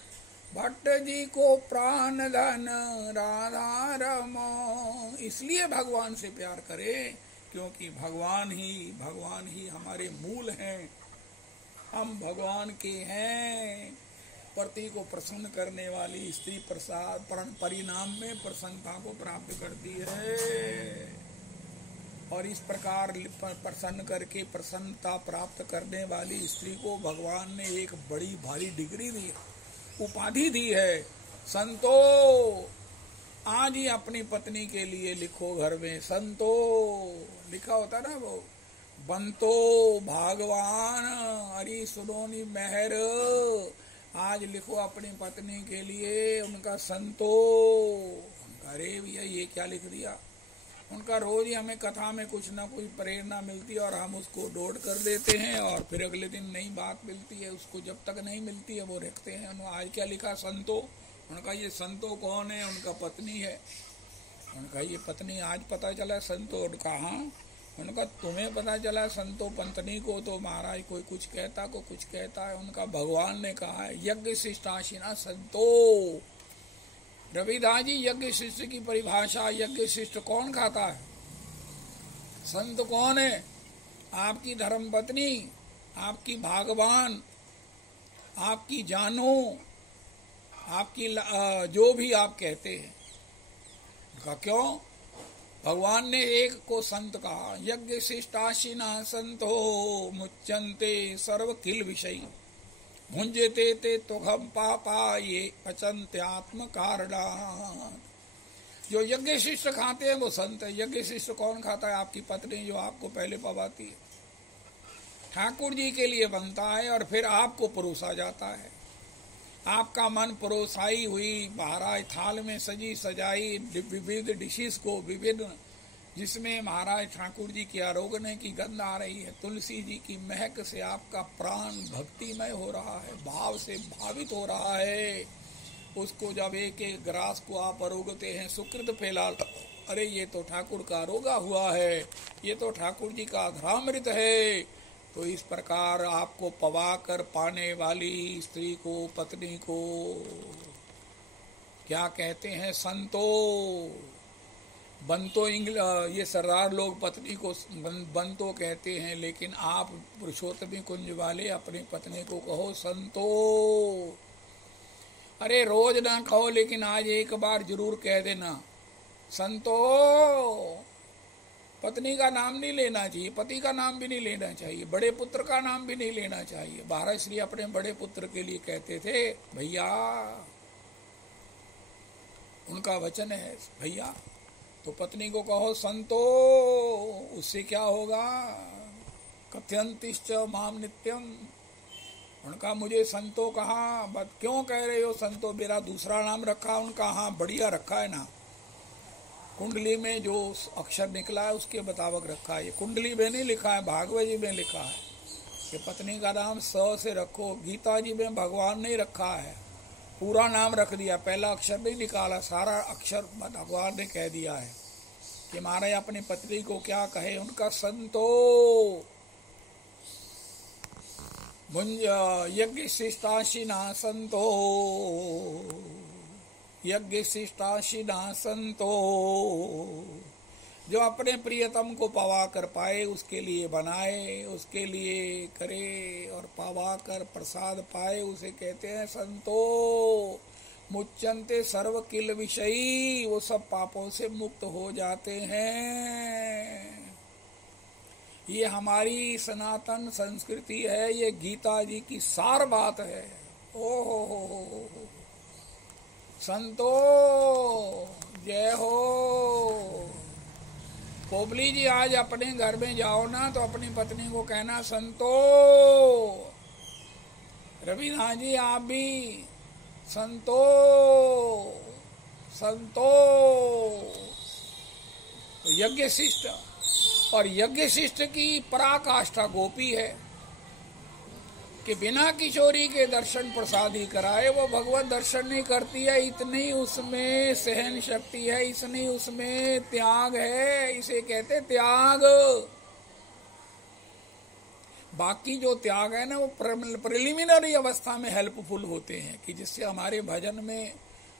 भट्ट जी को प्राण धन राधा रमन। इसलिए भगवान से प्यार करें, क्योंकि भगवान ही हमारे मूल हैं। हम भगवान के हैं। पति को प्रसन्न करने वाली स्त्री प्रसाद परिणाम में प्रसन्नता को प्राप्त करती है, और इस प्रकार प्रसन्न करके प्रसन्नता प्राप्त करने वाली स्त्री को भगवान ने एक बड़ी भारी डिग्री दी। उपाधि दी है। संतो आज ही अपनी पत्नी के लिए लिखो घर में, संतो लिखा होता ना वो, बंतो भागवान हरी सुनोनी मेहर, आज लिखो अपनी पत्नी के लिए उनका संतो। अरे भैया ये क्या लिख दिया। उनका रोज ही हमें कथा में कुछ ना कुछ प्रेरणा मिलती है और हम उसको डोड कर देते हैं और फिर अगले दिन नई बात मिलती है, उसको जब तक नहीं मिलती है वो रखते हैं। आज क्या लिखा, संतो। उनका ये संतो कौन है, उनका पत्नी है। उनका ये पत्नी आज पता चला संतो। उनका हाँ, उनका तुम्हें पता चला संतो पत्नी को, तो महाराज कोई कुछ कहता को कुछ कहता है। उनका भगवान ने कहा है यज्ञ शिष्टाशिना संतो। रविदास जी यज्ञ शिष्ट की परिभाषा, यज्ञ शिष्ट कौन खाता है, संत कौन है, आपकी धर्मपत्नी, आपकी भागवान, आपकी जानो, आपकी जो भी आप कहते हैं। का क्यों, भगवान ने एक को संत कहा, यज्ञ शिष्टाशिना संतो मुच्यन्ते सर्व किल विषय भुंजते ते तुघम पापा ये पचन्त्यात्म कारणात्। जो यज्ञ शिष्ट खाते हैं वो संत है। यज्ञ शिष्ट कौन खाता है, आपकी पत्नी जो आपको पहले पवाती है, ठाकुर जी के लिए बनता है और फिर आपको परोसा जाता है। आपका मन परोसाई हुई महाराज थाल में सजी सजाई विविध डिशेस को, विविध जिसमें महाराज ठाकुर जी की आरोगने की गंध आ रही है, तुलसी जी की महक से आपका प्राण भक्तिमय हो रहा है, भाव से भावित हो रहा है। उसको जब एक एक ग्रास को आप आरोगते हैं, सुकृत फैला, अरे ये तो ठाकुर का आरोगा हुआ है, ये तो ठाकुर जी का अधरामृत है। तो इस प्रकार आपको पवा कर पाने वाली स्त्री को, पत्नी को क्या कहते हैं, संतो। बंतो ये सरदार लोग पत्नी को बंतो कहते हैं, लेकिन आप पुरुषोत्तमी कुंज वाले अपनी पत्नी को कहो संतो। अरे रोज ना कहो, लेकिन आज एक बार जरूर कह देना संतो। पत्नी का नाम नहीं लेना चाहिए, पति का नाम भी नहीं लेना चाहिए, बड़े पुत्र का नाम भी नहीं लेना चाहिए। भारत श्री अपने बड़े पुत्र के लिए कहते थे भैया, उनका वचन है भैया। तो पत्नी को कहो संतो, उससे क्या होगा, कथयंतिश्च माम नित्यम। उनका मुझे संतो कहा, बट क्यों कह रहे हो संतो, मेरा दूसरा नाम रखा उनका, हाँ बढ़िया रखा है ना, कुंडली में जो अक्षर निकला है उसके मुताबिक रखा है। ये कुंडली में नहीं लिखा है, भागवत जी में लिखा है कि पत्नी का नाम स से रखो। गीता जी में भगवान ने रखा है, पूरा नाम रख दिया, पहला अक्षर नहीं निकाला, सारा अक्षर भगवान ने कह दिया है कि महाराज अपनी पत्नी को क्या कहे, उनका संतो। यज्ञ शिष्टाशिना संतो, यज्ञ शिष्टाशिना संतो। जो अपने प्रियतम को पवा कर पाए उसके लिए बनाए, उसके लिए करे और पवा कर प्रसाद पाए, उसे कहते हैं संतो। मुच्यन्ते सर्व किल विषयी, वो सब पापों से मुक्त हो जाते हैं। ये हमारी सनातन संस्कृति है, ये गीता जी की सार बात है। ओ हो संतो जय हो। पोपली जी आज अपने घर में जाओ ना तो अपनी पत्नी को कहना संतो। रविदास जी आप भी संतो संतो। तो यज्ञ शिष्ट, और यज्ञ शिष्ट की पराकाष्ठा गोपी है कि बिना किशोरी के दर्शन प्रसादी कराए वो भगवत दर्शन नहीं करती है। इतनी उसमें सहन शक्ति है, इतनी उसमें त्याग है, इसे कहते त्याग। बाकी जो त्याग है ना वो प्रिलिमिनरी अवस्था में हेल्पफुल होते हैं कि जिससे हमारे भजन में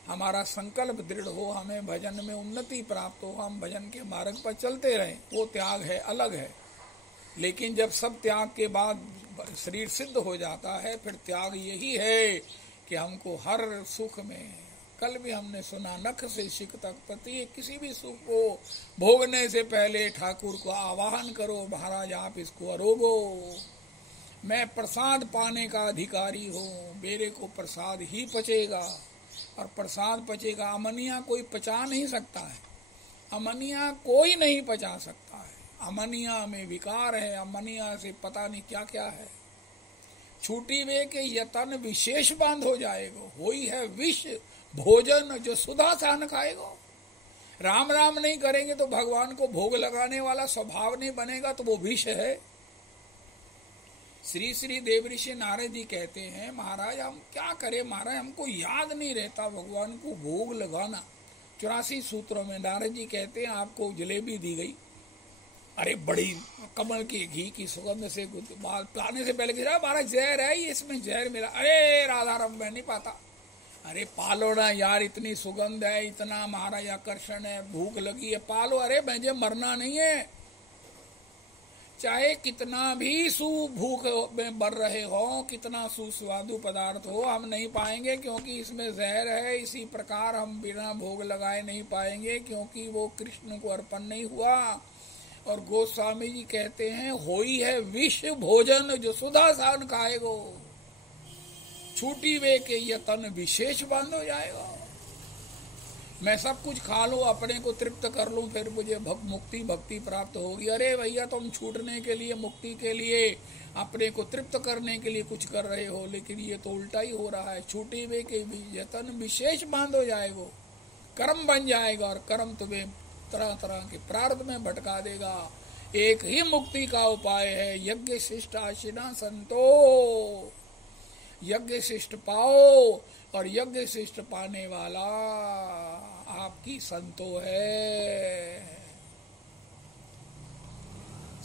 हमारा संकल्प दृढ़ हो, हमें भजन में उन्नति प्राप्त हो, हम भजन के मार्ग पर चलते रहें, वो त्याग है, अलग है। लेकिन जब सब त्याग के बाद शरीर सिद्ध हो जाता है, फिर त्याग यही है कि हमको हर सुख में, कल भी हमने सुना, नख से शिख तक प्रति किसी भी सुख को भोगने से पहले ठाकुर को आवाहन करो, महाराज आप इसको अरोगो, मैं प्रसाद पाने का अधिकारी हूँ, मेरे को प्रसाद ही पचेगा और प्रसाद पचेगा। अमनिया कोई पचा नहीं सकता है, अमनिया कोई नहीं पचा सकता है। अमनिया में विकार है, अमनिया से पता नहीं क्या क्या है। छूटी वे के यतन विशेष बांध हो जाएगा, होई है विष भोजन जो सुधा सान खाएगा। राम राम नहीं करेंगे तो भगवान को भोग लगाने वाला स्वभाव नहीं बनेगा, तो वो विष है। श्री श्री देवऋषि नारद जी कहते हैं, महाराज हम क्या करें, महाराज हमको याद नहीं रहता भगवान को भोग लगाना। 84 सूत्रों में नारद जी कहते हैं, आपको जलेबी दी गई, अरे बड़ी कमल के घी की सुगंध से पाने से पहले कहा महाराज जहर है, ये इसमें जहर मिला। अरे राधा राम मैं नहीं पाता। अरे पालो ना यार, इतनी सुगंध है, इतना महाराज आकर्षण है, भूख लगी है, पालो। अरे मुझे मरना नहीं है, चाहे कितना भी भूख में मर रहे हो, कितना सुस्वादु पदार्थ हो, हम नहीं पाएंगे क्योंकि इसमें जहर है। इसी प्रकार हम बिना भोग लगाए नहीं पाएंगे क्योंकि वो कृष्ण को अर्पण नहीं हुआ। और गोस्वामी जी कहते हैं, होई है विष भोजन जो सुधा सान खाएगो, छूटी वे के यतन विशेष बंद हो जाएगा। मैं सब कुछ खा लूं, अपने को तृप्त कर लूं, फिर मुझे मुक्ति भक्ति प्राप्त होगी। अरे भैया तुम छूटने के लिए, मुक्ति के लिए, अपने को तृप्त करने के लिए कुछ कर रहे हो, लेकिन ये तो उल्टा ही हो रहा है। छूटे हुए के यतन विशेष बांध हो जाएगा, कर्म बन जाएगा और कर्म तुम्हें तरह तरह के प्रारब्ध में भटका देगा। एक ही मुक्ति का उपाय है, यज्ञ शिष्ट आशिना संतो। यज्ञ शिष्ट पाओ और यज्ञ शिष्ट पाने वाला आपकी संतो है।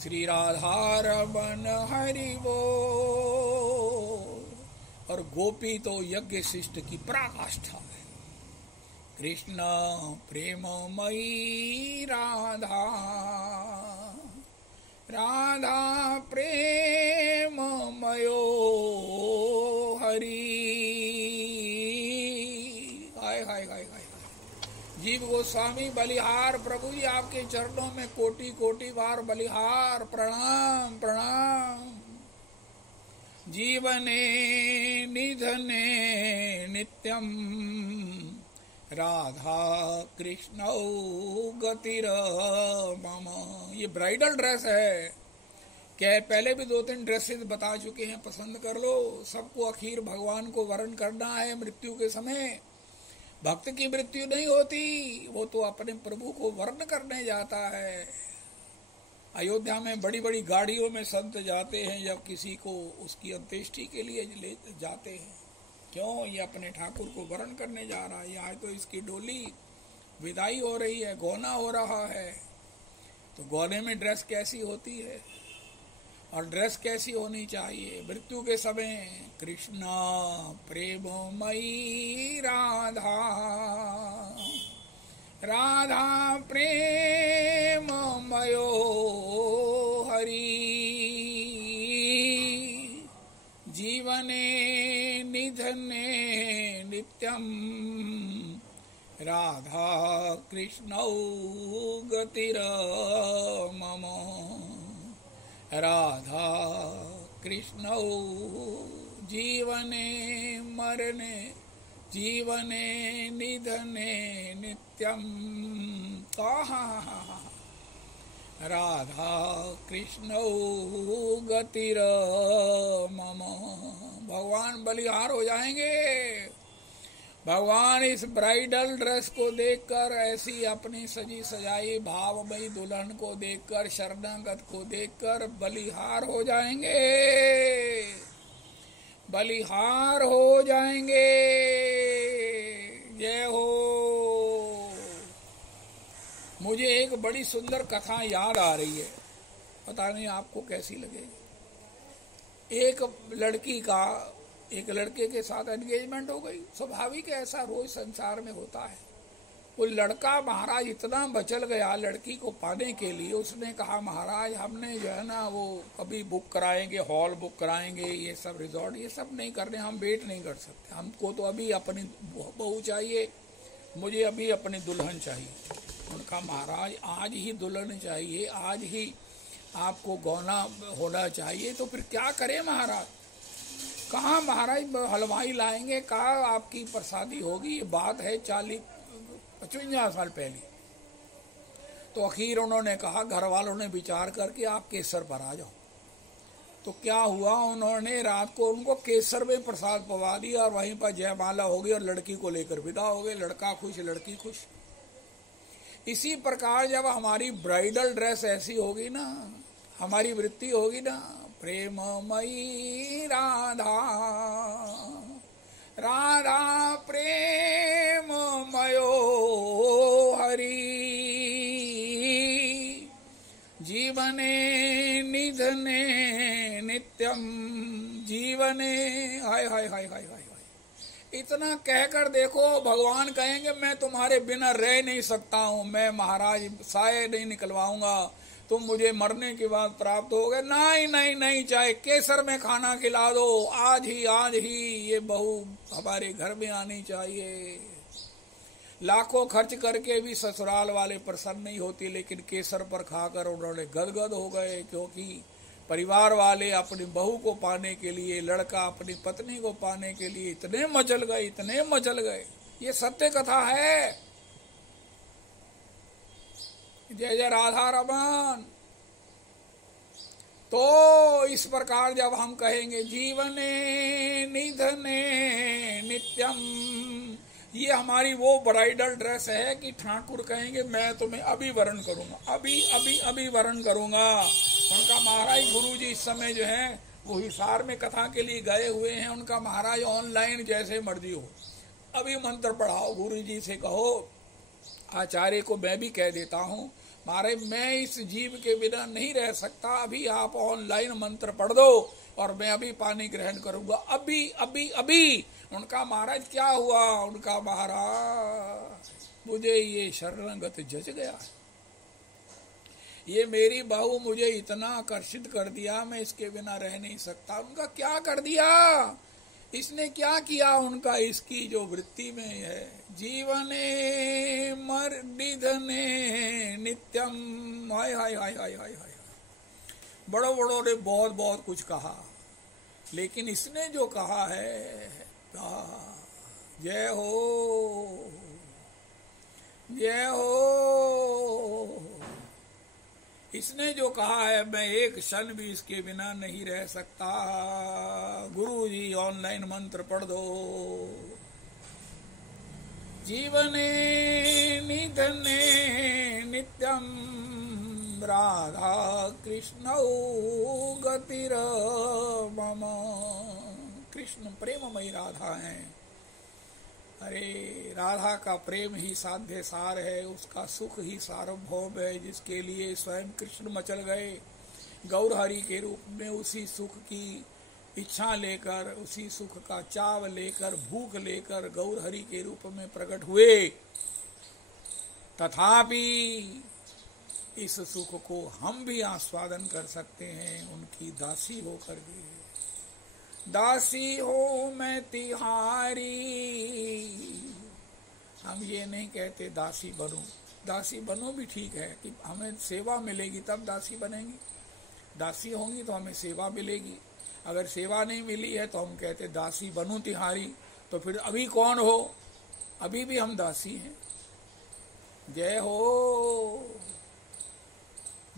श्री राधा रमन हरि बोल। और गोपी तो यज्ञ शिष्ट की पराकाष्ठा है। कृष्ण प्रेममयी राधा, राधा प्रेममयो हरि। हाय हाय हाय हाय। जीव गोस्वामी बलिहार, प्रभु जी आपके चरणों में कोटि कोटि बार बलिहार, प्रणाम प्रणाम। जीवने निधने नित्यम, राधा कृष्ण गतिर मम। ये ब्राइडल ड्रेस है। क्या पहले भी 2-3 ड्रेसेस बता चुके हैं, पसंद कर लो। सबको आखिर भगवान को वरण करना है मृत्यु के समय। भक्त की मृत्यु नहीं होती, वो तो अपने प्रभु को वर्ण करने जाता है। अयोध्या में बड़ी बड़ी गाड़ियों में संत जाते हैं जब किसी को उसकी अंत्येष्टि के लिए ले जाते हैं। क्यों? ये अपने ठाकुर को वरण करने जा रहा है। आज तो इसकी डोली विदाई हो रही है, गौना हो रहा है। तो गौने में ड्रेस कैसी होती है और ड्रेस कैसी होनी चाहिए मृत्यु के समय? कृष्णा प्रेममयी राधा, राधा प्रेममयो हरि। जीवने निधने नित्यम, राधा कृष्णौ गतिर मम। राधा कृष्णौ जीवने मरने, जीवने निधने नित्यम। राधा कृष्णौ गतिर मम। भगवान बलिहार हो जाएंगे। भगवान इस ब्राइडल ड्रेस को देखकर, ऐसी अपनी सजी सजाई भावमयी दुल्हन को देखकर, शरणागत को देखकर बलिहार हो जाएंगे, बलिहार हो जाएंगे। जय हो। मुझे एक बड़ी सुंदर कथा याद आ रही है, पता नहीं आपको कैसी लगेगी। एक लड़की का एक लड़के के साथ एंगेजमेंट हो गई। स्वाभाविक है, ऐसा रोज संसार में होता है। वो लड़का महाराज इतना बचल गया लड़की को पाने के लिए, उसने कहा महाराज हमने जो है ना वो कभी बुक कराएंगे, हॉल बुक कराएंगे, ये सब रिजॉर्ट ये सब नहीं करने, हम वेट नहीं कर सकते, हमको तो अभी अपनी बहू चाहिए, मुझे अभी अपनी दुल्हन चाहिए। उनका महाराज आज ही दुल्हन चाहिए, आज ही आपको गौना होना चाहिए, तो फिर क्या करें महाराज? कहाँ महाराज हलवाई लाएंगे, कहाँ आपकी प्रसादी होगी? ये बात है 40-55 साल पहले। तो आखिर उन्होंने कहा, घर वालों ने विचार करके आप केसर पर आ जाओ। तो क्या हुआ, उन्होंने रात को उनको केसर में प्रसाद पवा दिया और वहीं पर जयमाला हो गई और लड़की को लेकर विदा हो गए। लड़का खुश, लड़की खुश। इसी प्रकार जब हमारी ब्राइडल ड्रेस ऐसी होगी ना, हमारी वृत्ति होगी ना, प्रेममयी राधा राधा प्रेममयो हरि जीवने निधने नित्यम जीवने। हाय हाय हाय हाय हाय। इतना कहकर देखो, भगवान कहेंगे मैं तुम्हारे बिना रह नहीं सकता हूं, मैं महाराज साये नहीं निकलवाऊंगा, तुम मुझे मरने के बाद प्राप्त हो गए। नहीं नहीं नहीं, चाहे केसर में खाना खिला दो, आज ही ये बहू हमारे घर में आनी चाहिए। लाखों खर्च करके भी ससुराल वाले प्रसन्न नहीं होती, लेकिन केसर पर खाकर उन्होंने गदगद हो गए, क्योंकि परिवार वाले अपनी बहू को पाने के लिए, लड़का अपनी पत्नी को पाने के लिए इतने मचल गए, इतने मचल गए। ये सत्य कथा है। जय जय राधा रमन। तो इस प्रकार जब हम कहेंगे जीवने निधने नित्यम, ये हमारी वो ब्राइडल ड्रेस है कि ठाकुर कहेंगे मैं तुम्हें अभी वरण करूंगा, अभी वरण करूंगा। उनका महाराज गुरुजी इस समय जो है वो हिसार में कथा के लिए गए हुए हैं। उनका महाराज ऑनलाइन जैसे मर्जी हो, अभी मंत्र पढ़ाओ, गुरुजी से कहो। आचार्य को मैं भी कह देता हूँ, महाराज मैं इस जीव के बिना नहीं रह सकता, अभी आप ऑनलाइन मंत्र पढ़ दो और मैं अभी पानी ग्रहण करूंगा, अभी। उनका महाराज क्या हुआ? उनका महाराज मुझे ये शरणगत जच गया है, ये मेरी बहू मुझे इतना आकर्षित कर दिया, मैं इसके बिना रह नहीं सकता। उनका क्या कर दिया? इसने क्या किया? उनका इसकी जो वृत्ति में है, जीवने मर निधने नित्यम। हाय हाय हाय हाय हाय हाय। बड़ों बड़ों ने बहुत बहुत कुछ कहा, लेकिन इसने जो कहा है, जय हो जय हो। इसने जो कहा है, मैं एक क्षण भी इसके बिना नहीं रह सकता। गुरुजी ऑनलाइन मंत्र पढ़ दो। जीवने निधने नित्यम राधा कृष्णौ गतिर मम। कृष्ण प्रेममयी राधा है। अरे राधा का प्रेम ही साध्य सार है, उसका सुख ही सार्वभौम है, जिसके लिए स्वयं कृष्ण मचल गए। गौर हरि के रूप में उसी सुख की इच्छा लेकर, उसी सुख का चाव लेकर, भूख लेकर गौर हरि के रूप में प्रकट हुए। तथापि इस सुख को हम भी आस्वादन कर सकते हैं उनकी दासी होकर के। दासी हो मैं तिहारी। हम ये नहीं कहते दासी बनो, दासी बनो भी ठीक है कि हमें सेवा मिलेगी तब दासी बनेंगी। दासी होंगी तो हमें सेवा मिलेगी। अगर सेवा नहीं मिली है तो हम कहते दासी बनूं तिहारी। तो फिर अभी कौन हो? अभी भी हम दासी हैं। जय हो,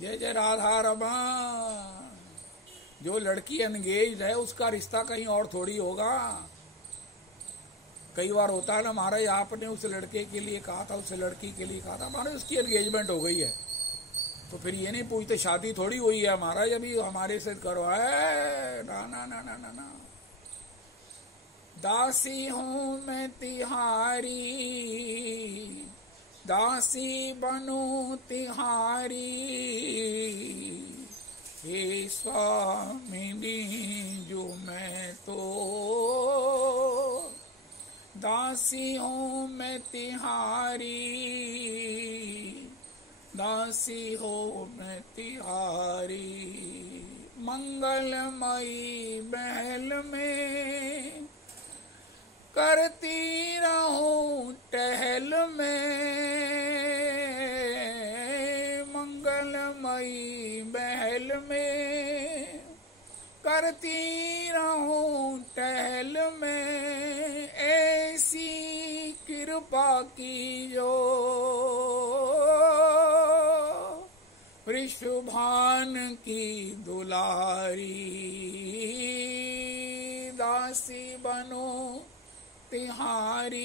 जय जय राधा रमन। जो लड़की एंगेज है उसका रिश्ता कहीं और थोड़ी होगा। कई बार होता है ना, महाराज आपने उस लड़के के लिए कहा था, उस लड़की के लिए कहा था, महाराज उसकी एंगेजमेंट हो गई है, तो फिर ये नहीं पूछते शादी थोड़ी हुई है महाराज, अभी हमारे से करवाए। ना ना ना ना ना ना। दासी हूं मैं तिहारी, दासी बनूं तिहारी। हे स्वामिनी जो मैं तो दासी हूं मैं तिहारी, दासी हो मैं तिहारी। मंगलमयी महल में करती रहूं टहल में, मंगलमयी महल कृपा कीजो, वृषभान की दुलारी, दासी बनो तिहारी,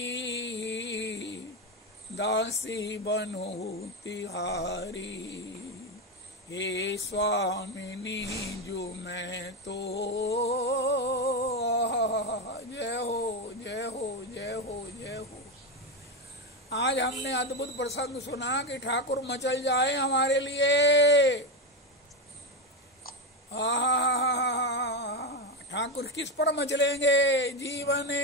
दासी बनो तिहारी। हे स्वामिनी जो मैं तो, जय हो जय हो जय हो जय हो। आज हमने अद्भुत प्रसंग सुना कि ठाकुर मचल जाए हमारे लिए। ठाकुर किस पर मचलेंगे? जीवने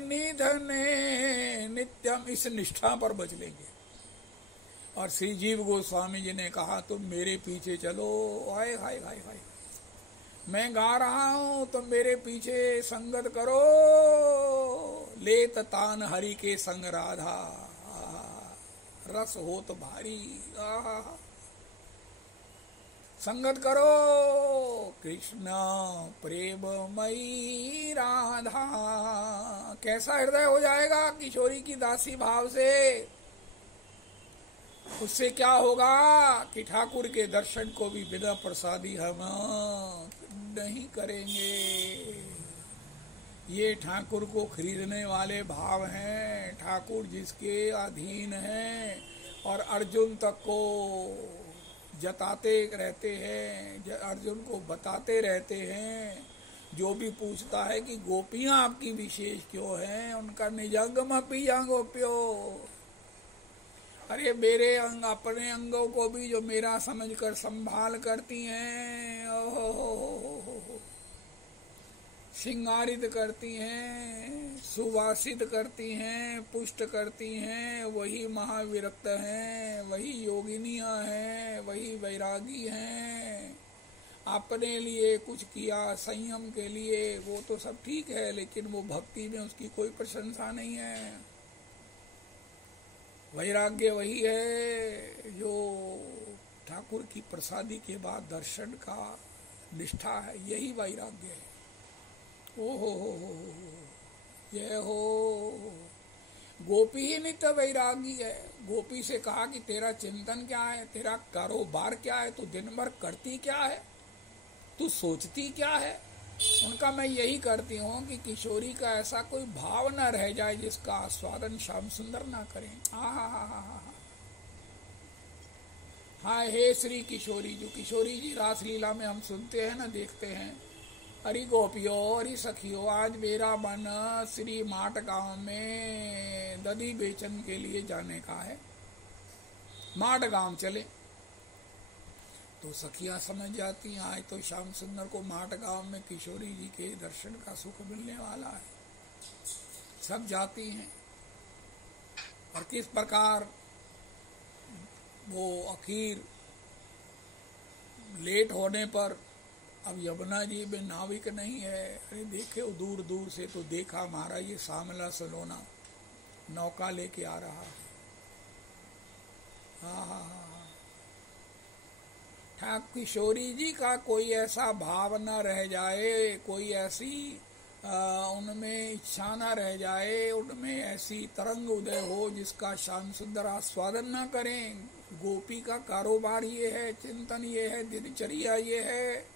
निधने नित्यम, इस निष्ठा पर मचलेंगे। और श्री जीव गोस्वामी जी ने कहा तुम मेरे पीछे चलो। हाय हाय हाय हाय, मैं गा रहा हूं तुम मेरे पीछे संगत करो। लेत तान हरि के संग राधा, रस हो तो भारी। संगत करो कृष्ण प्रेममयी राधा। कैसा हृदय हो जाएगा किशोरी की दासी भाव से। उससे क्या होगा कि ठाकुर के दर्शन को भी बिना प्रसादी हम नहीं करेंगे। ये ठाकुर को खरीदने वाले भाव हैं। ठाकुर जिसके अधीन हैं और अर्जुन तक को जताते रहते हैं, अर्जुन को बताते रहते हैं। जो भी पूछता है कि गोपियां आपकी विशेष क्यों हैं, उनका निजंगम पिया गोप्यो। अरे मेरे अंग, अपने अंगों को भी जो मेरा समझकर संभाल करती हैं, श्रृंगारित करती हैं, सुवासित करती हैं, पुष्ट करती हैं, वही महाविरक्त हैं, वही योगिनियां हैं, वही वैरागी हैं। अपने लिए कुछ किया संयम के लिए, वो तो सब ठीक है, लेकिन वो भक्ति में उसकी कोई प्रशंसा नहीं है। वैराग्य वही है जो ठाकुर की प्रसादी के बाद दर्शन का निष्ठा है, यही वैराग्य है। ओहो ये हो। गोपी ही नित्य वैरागी है। गोपी से कहा कि तेरा चिंतन क्या है, तेरा कारोबार क्या है, तू दिन भर करती क्या है, तू सोचती क्या है। उनका मैं यही करती हूँ कि किशोरी का ऐसा कोई भाव न रह जाए जिसका आस्वादन श्याम सुंदर ना करें। हाँ हे श्री किशोरी, जो किशोरी जी रासलीला में हम सुनते हैं ना, देखते हैं। अरे गोपियो, अरे सखियो, आज मेरा मन श्री माट गांव में दधी बेचन के लिए जाने का है, माट गांव चले। तो सखियां समझ जाती हैं आज तो श्याम सुंदर को माट गांव में किशोरी जी के दर्शन का सुख मिलने वाला है। सब जाती हैं। और किस प्रकार वो आखिर लेट होने पर, अब यमुना जी में नाविक नहीं है। अरे देखे दूर दूर से तो देखा हमारा ये सामला सलोना नौका लेके आ रहा है। हाँ, ठाकुर किशोरी जी का कोई ऐसा भाव न रह जाए, कोई ऐसी उनमें इच्छा न रह जाए, उनमें ऐसी तरंग उदय हो जिसका श्याम सुंदर आस्वादन न करें। गोपी का कारोबार ये है, चिंतन ये है, दिनचर्या ये है।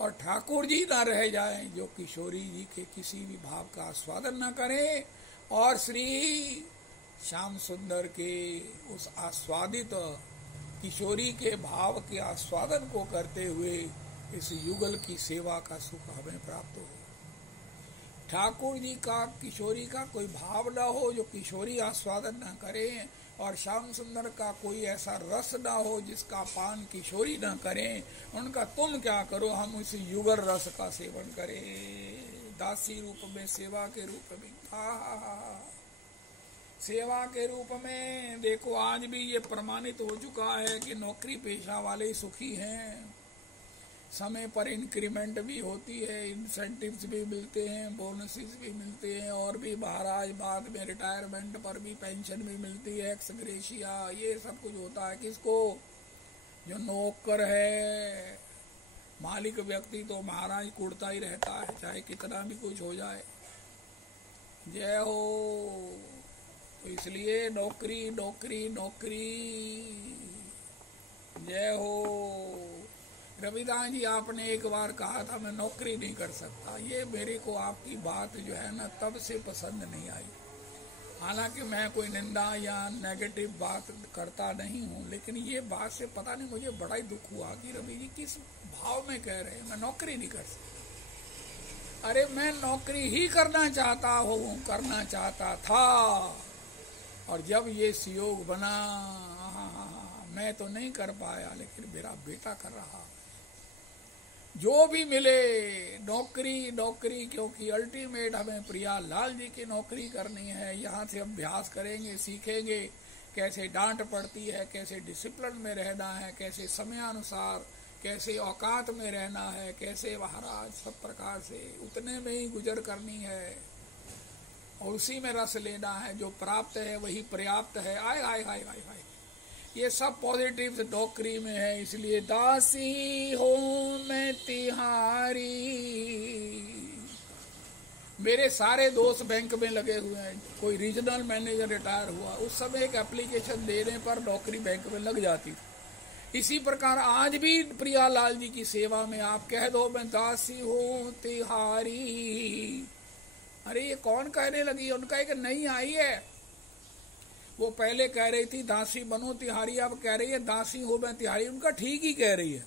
और ठाकुर जी न रह जाएं जो किशोरी जी के किसी भी भाव का आस्वादन न करें। और श्री श्याम सुंदर के उस आस्वादित किशोरी के भाव के आस्वादन को करते हुए इस युगल की सेवा का सुख हमें प्राप्त हो। ठाकुर जी का किशोरी का कोई भाव न हो जो किशोरी आस्वादन न करें, और श्याम सुंदर का कोई ऐसा रस न हो जिसका पान किशोरी न करें। उनका तुम क्या करो, हम उस युगल रस का सेवन करें। दासी रूप में, सेवा के रूप में, सेवा के रूप में। देखो आज भी ये प्रमाणित हो चुका है कि नौकरी पेशा वाले सुखी हैं। समय पर इंक्रीमेंट भी होती है, इंसेंटिव्स भी मिलते हैं, बोनसेस भी मिलते हैं, और भी महाराज बाद में रिटायरमेंट पर भी पेंशन भी मिलती है, एक्स ग्रेशिया, ये सब कुछ होता है। किसको? जो नौकर है। मालिक व्यक्ति तो महाराज कुड़ता ही रहता है, चाहे कितना भी कुछ हो जाए। जय हो। इसलिए नौकरी नौकरी नौकरी। जय हो। रविदास जी, आपने एक बार कहा था मैं नौकरी नहीं कर सकता। ये मेरे को आपकी बात जो है ना तब से पसंद नहीं आई। हालांकि मैं कोई निंदा या नेगेटिव बात करता नहीं हूँ, लेकिन ये बात से पता नहीं मुझे बड़ा ही दुख हुआ कि रवि जी किस भाव में कह रहे हैं मैं नौकरी नहीं कर सकता। अरे मैं नौकरी ही करना चाहता था, और जब ये संयोग बना मैं तो नहीं कर पाया, लेकिन मेरा बेटा कर रहा। जो भी मिले नौकरी नौकरी, क्योंकि अल्टीमेट हमें प्रियालाल जी की नौकरी करनी है। यहाँ से अभ्यास करेंगे, सीखेंगे कैसे डांट पड़ती है, कैसे डिसिप्लिन में रहना है, कैसे समयानुसार, कैसे औकात में रहना है, कैसे महाराज सब प्रकार से उतने में ही गुजर करनी है और उसी में रस लेना है। जो प्राप्त है वही पर्याप्त है। आय आय आय आय आय, ये सब पॉजिटिव नौकरी में है। इसलिए दासी हो मैं तिहारी। मेरे सारे दोस्त बैंक में लगे हुए हैं। कोई रीजनल मैनेजर रिटायर हुआ, उस समय एक एप्लीकेशन देने पर नौकरी बैंक में लग जाती थी। इसी प्रकार आज भी प्रियालाल जी की सेवा में आप कह दो मैं दासी हूँ तिहारी। अरे ये कौन कहने लगी? उनका एक नई आई है। वो पहले कह रही थी दासी बनो तिहारी, अब कह रही है दासी हो मैं तिहारी। उनका ठीक ही कह रही है।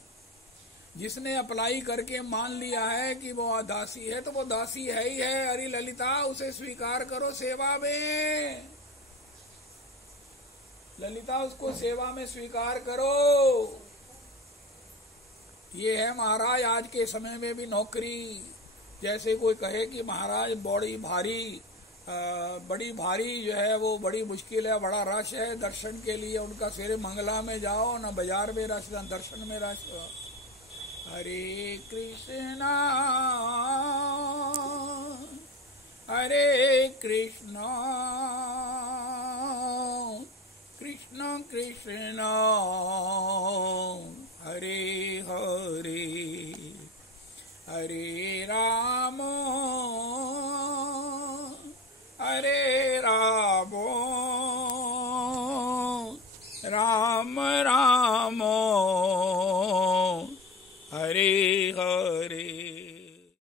जिसने अप्लाई करके मान लिया है कि वो दासी है तो वो दासी है ही है। अरे ललिता, उसे स्वीकार करो सेवा में। ललिता, उसको सेवा में स्वीकार करो। ये है महाराज आज के समय में भी नौकरी। जैसे कोई कहे कि महाराज बड़ी भारी जो है वो बड़ी मुश्किल है, बड़ा रश है दर्शन के लिए। उनका सवेरे मंगला में जाओ ना, बाजार में रश ना दर्शन में रश। हरे कृष्णा हरे कृष्णा कृष्ण कृष्ण हरे हरे हरे राम हरे राम राम राम हरे हरे।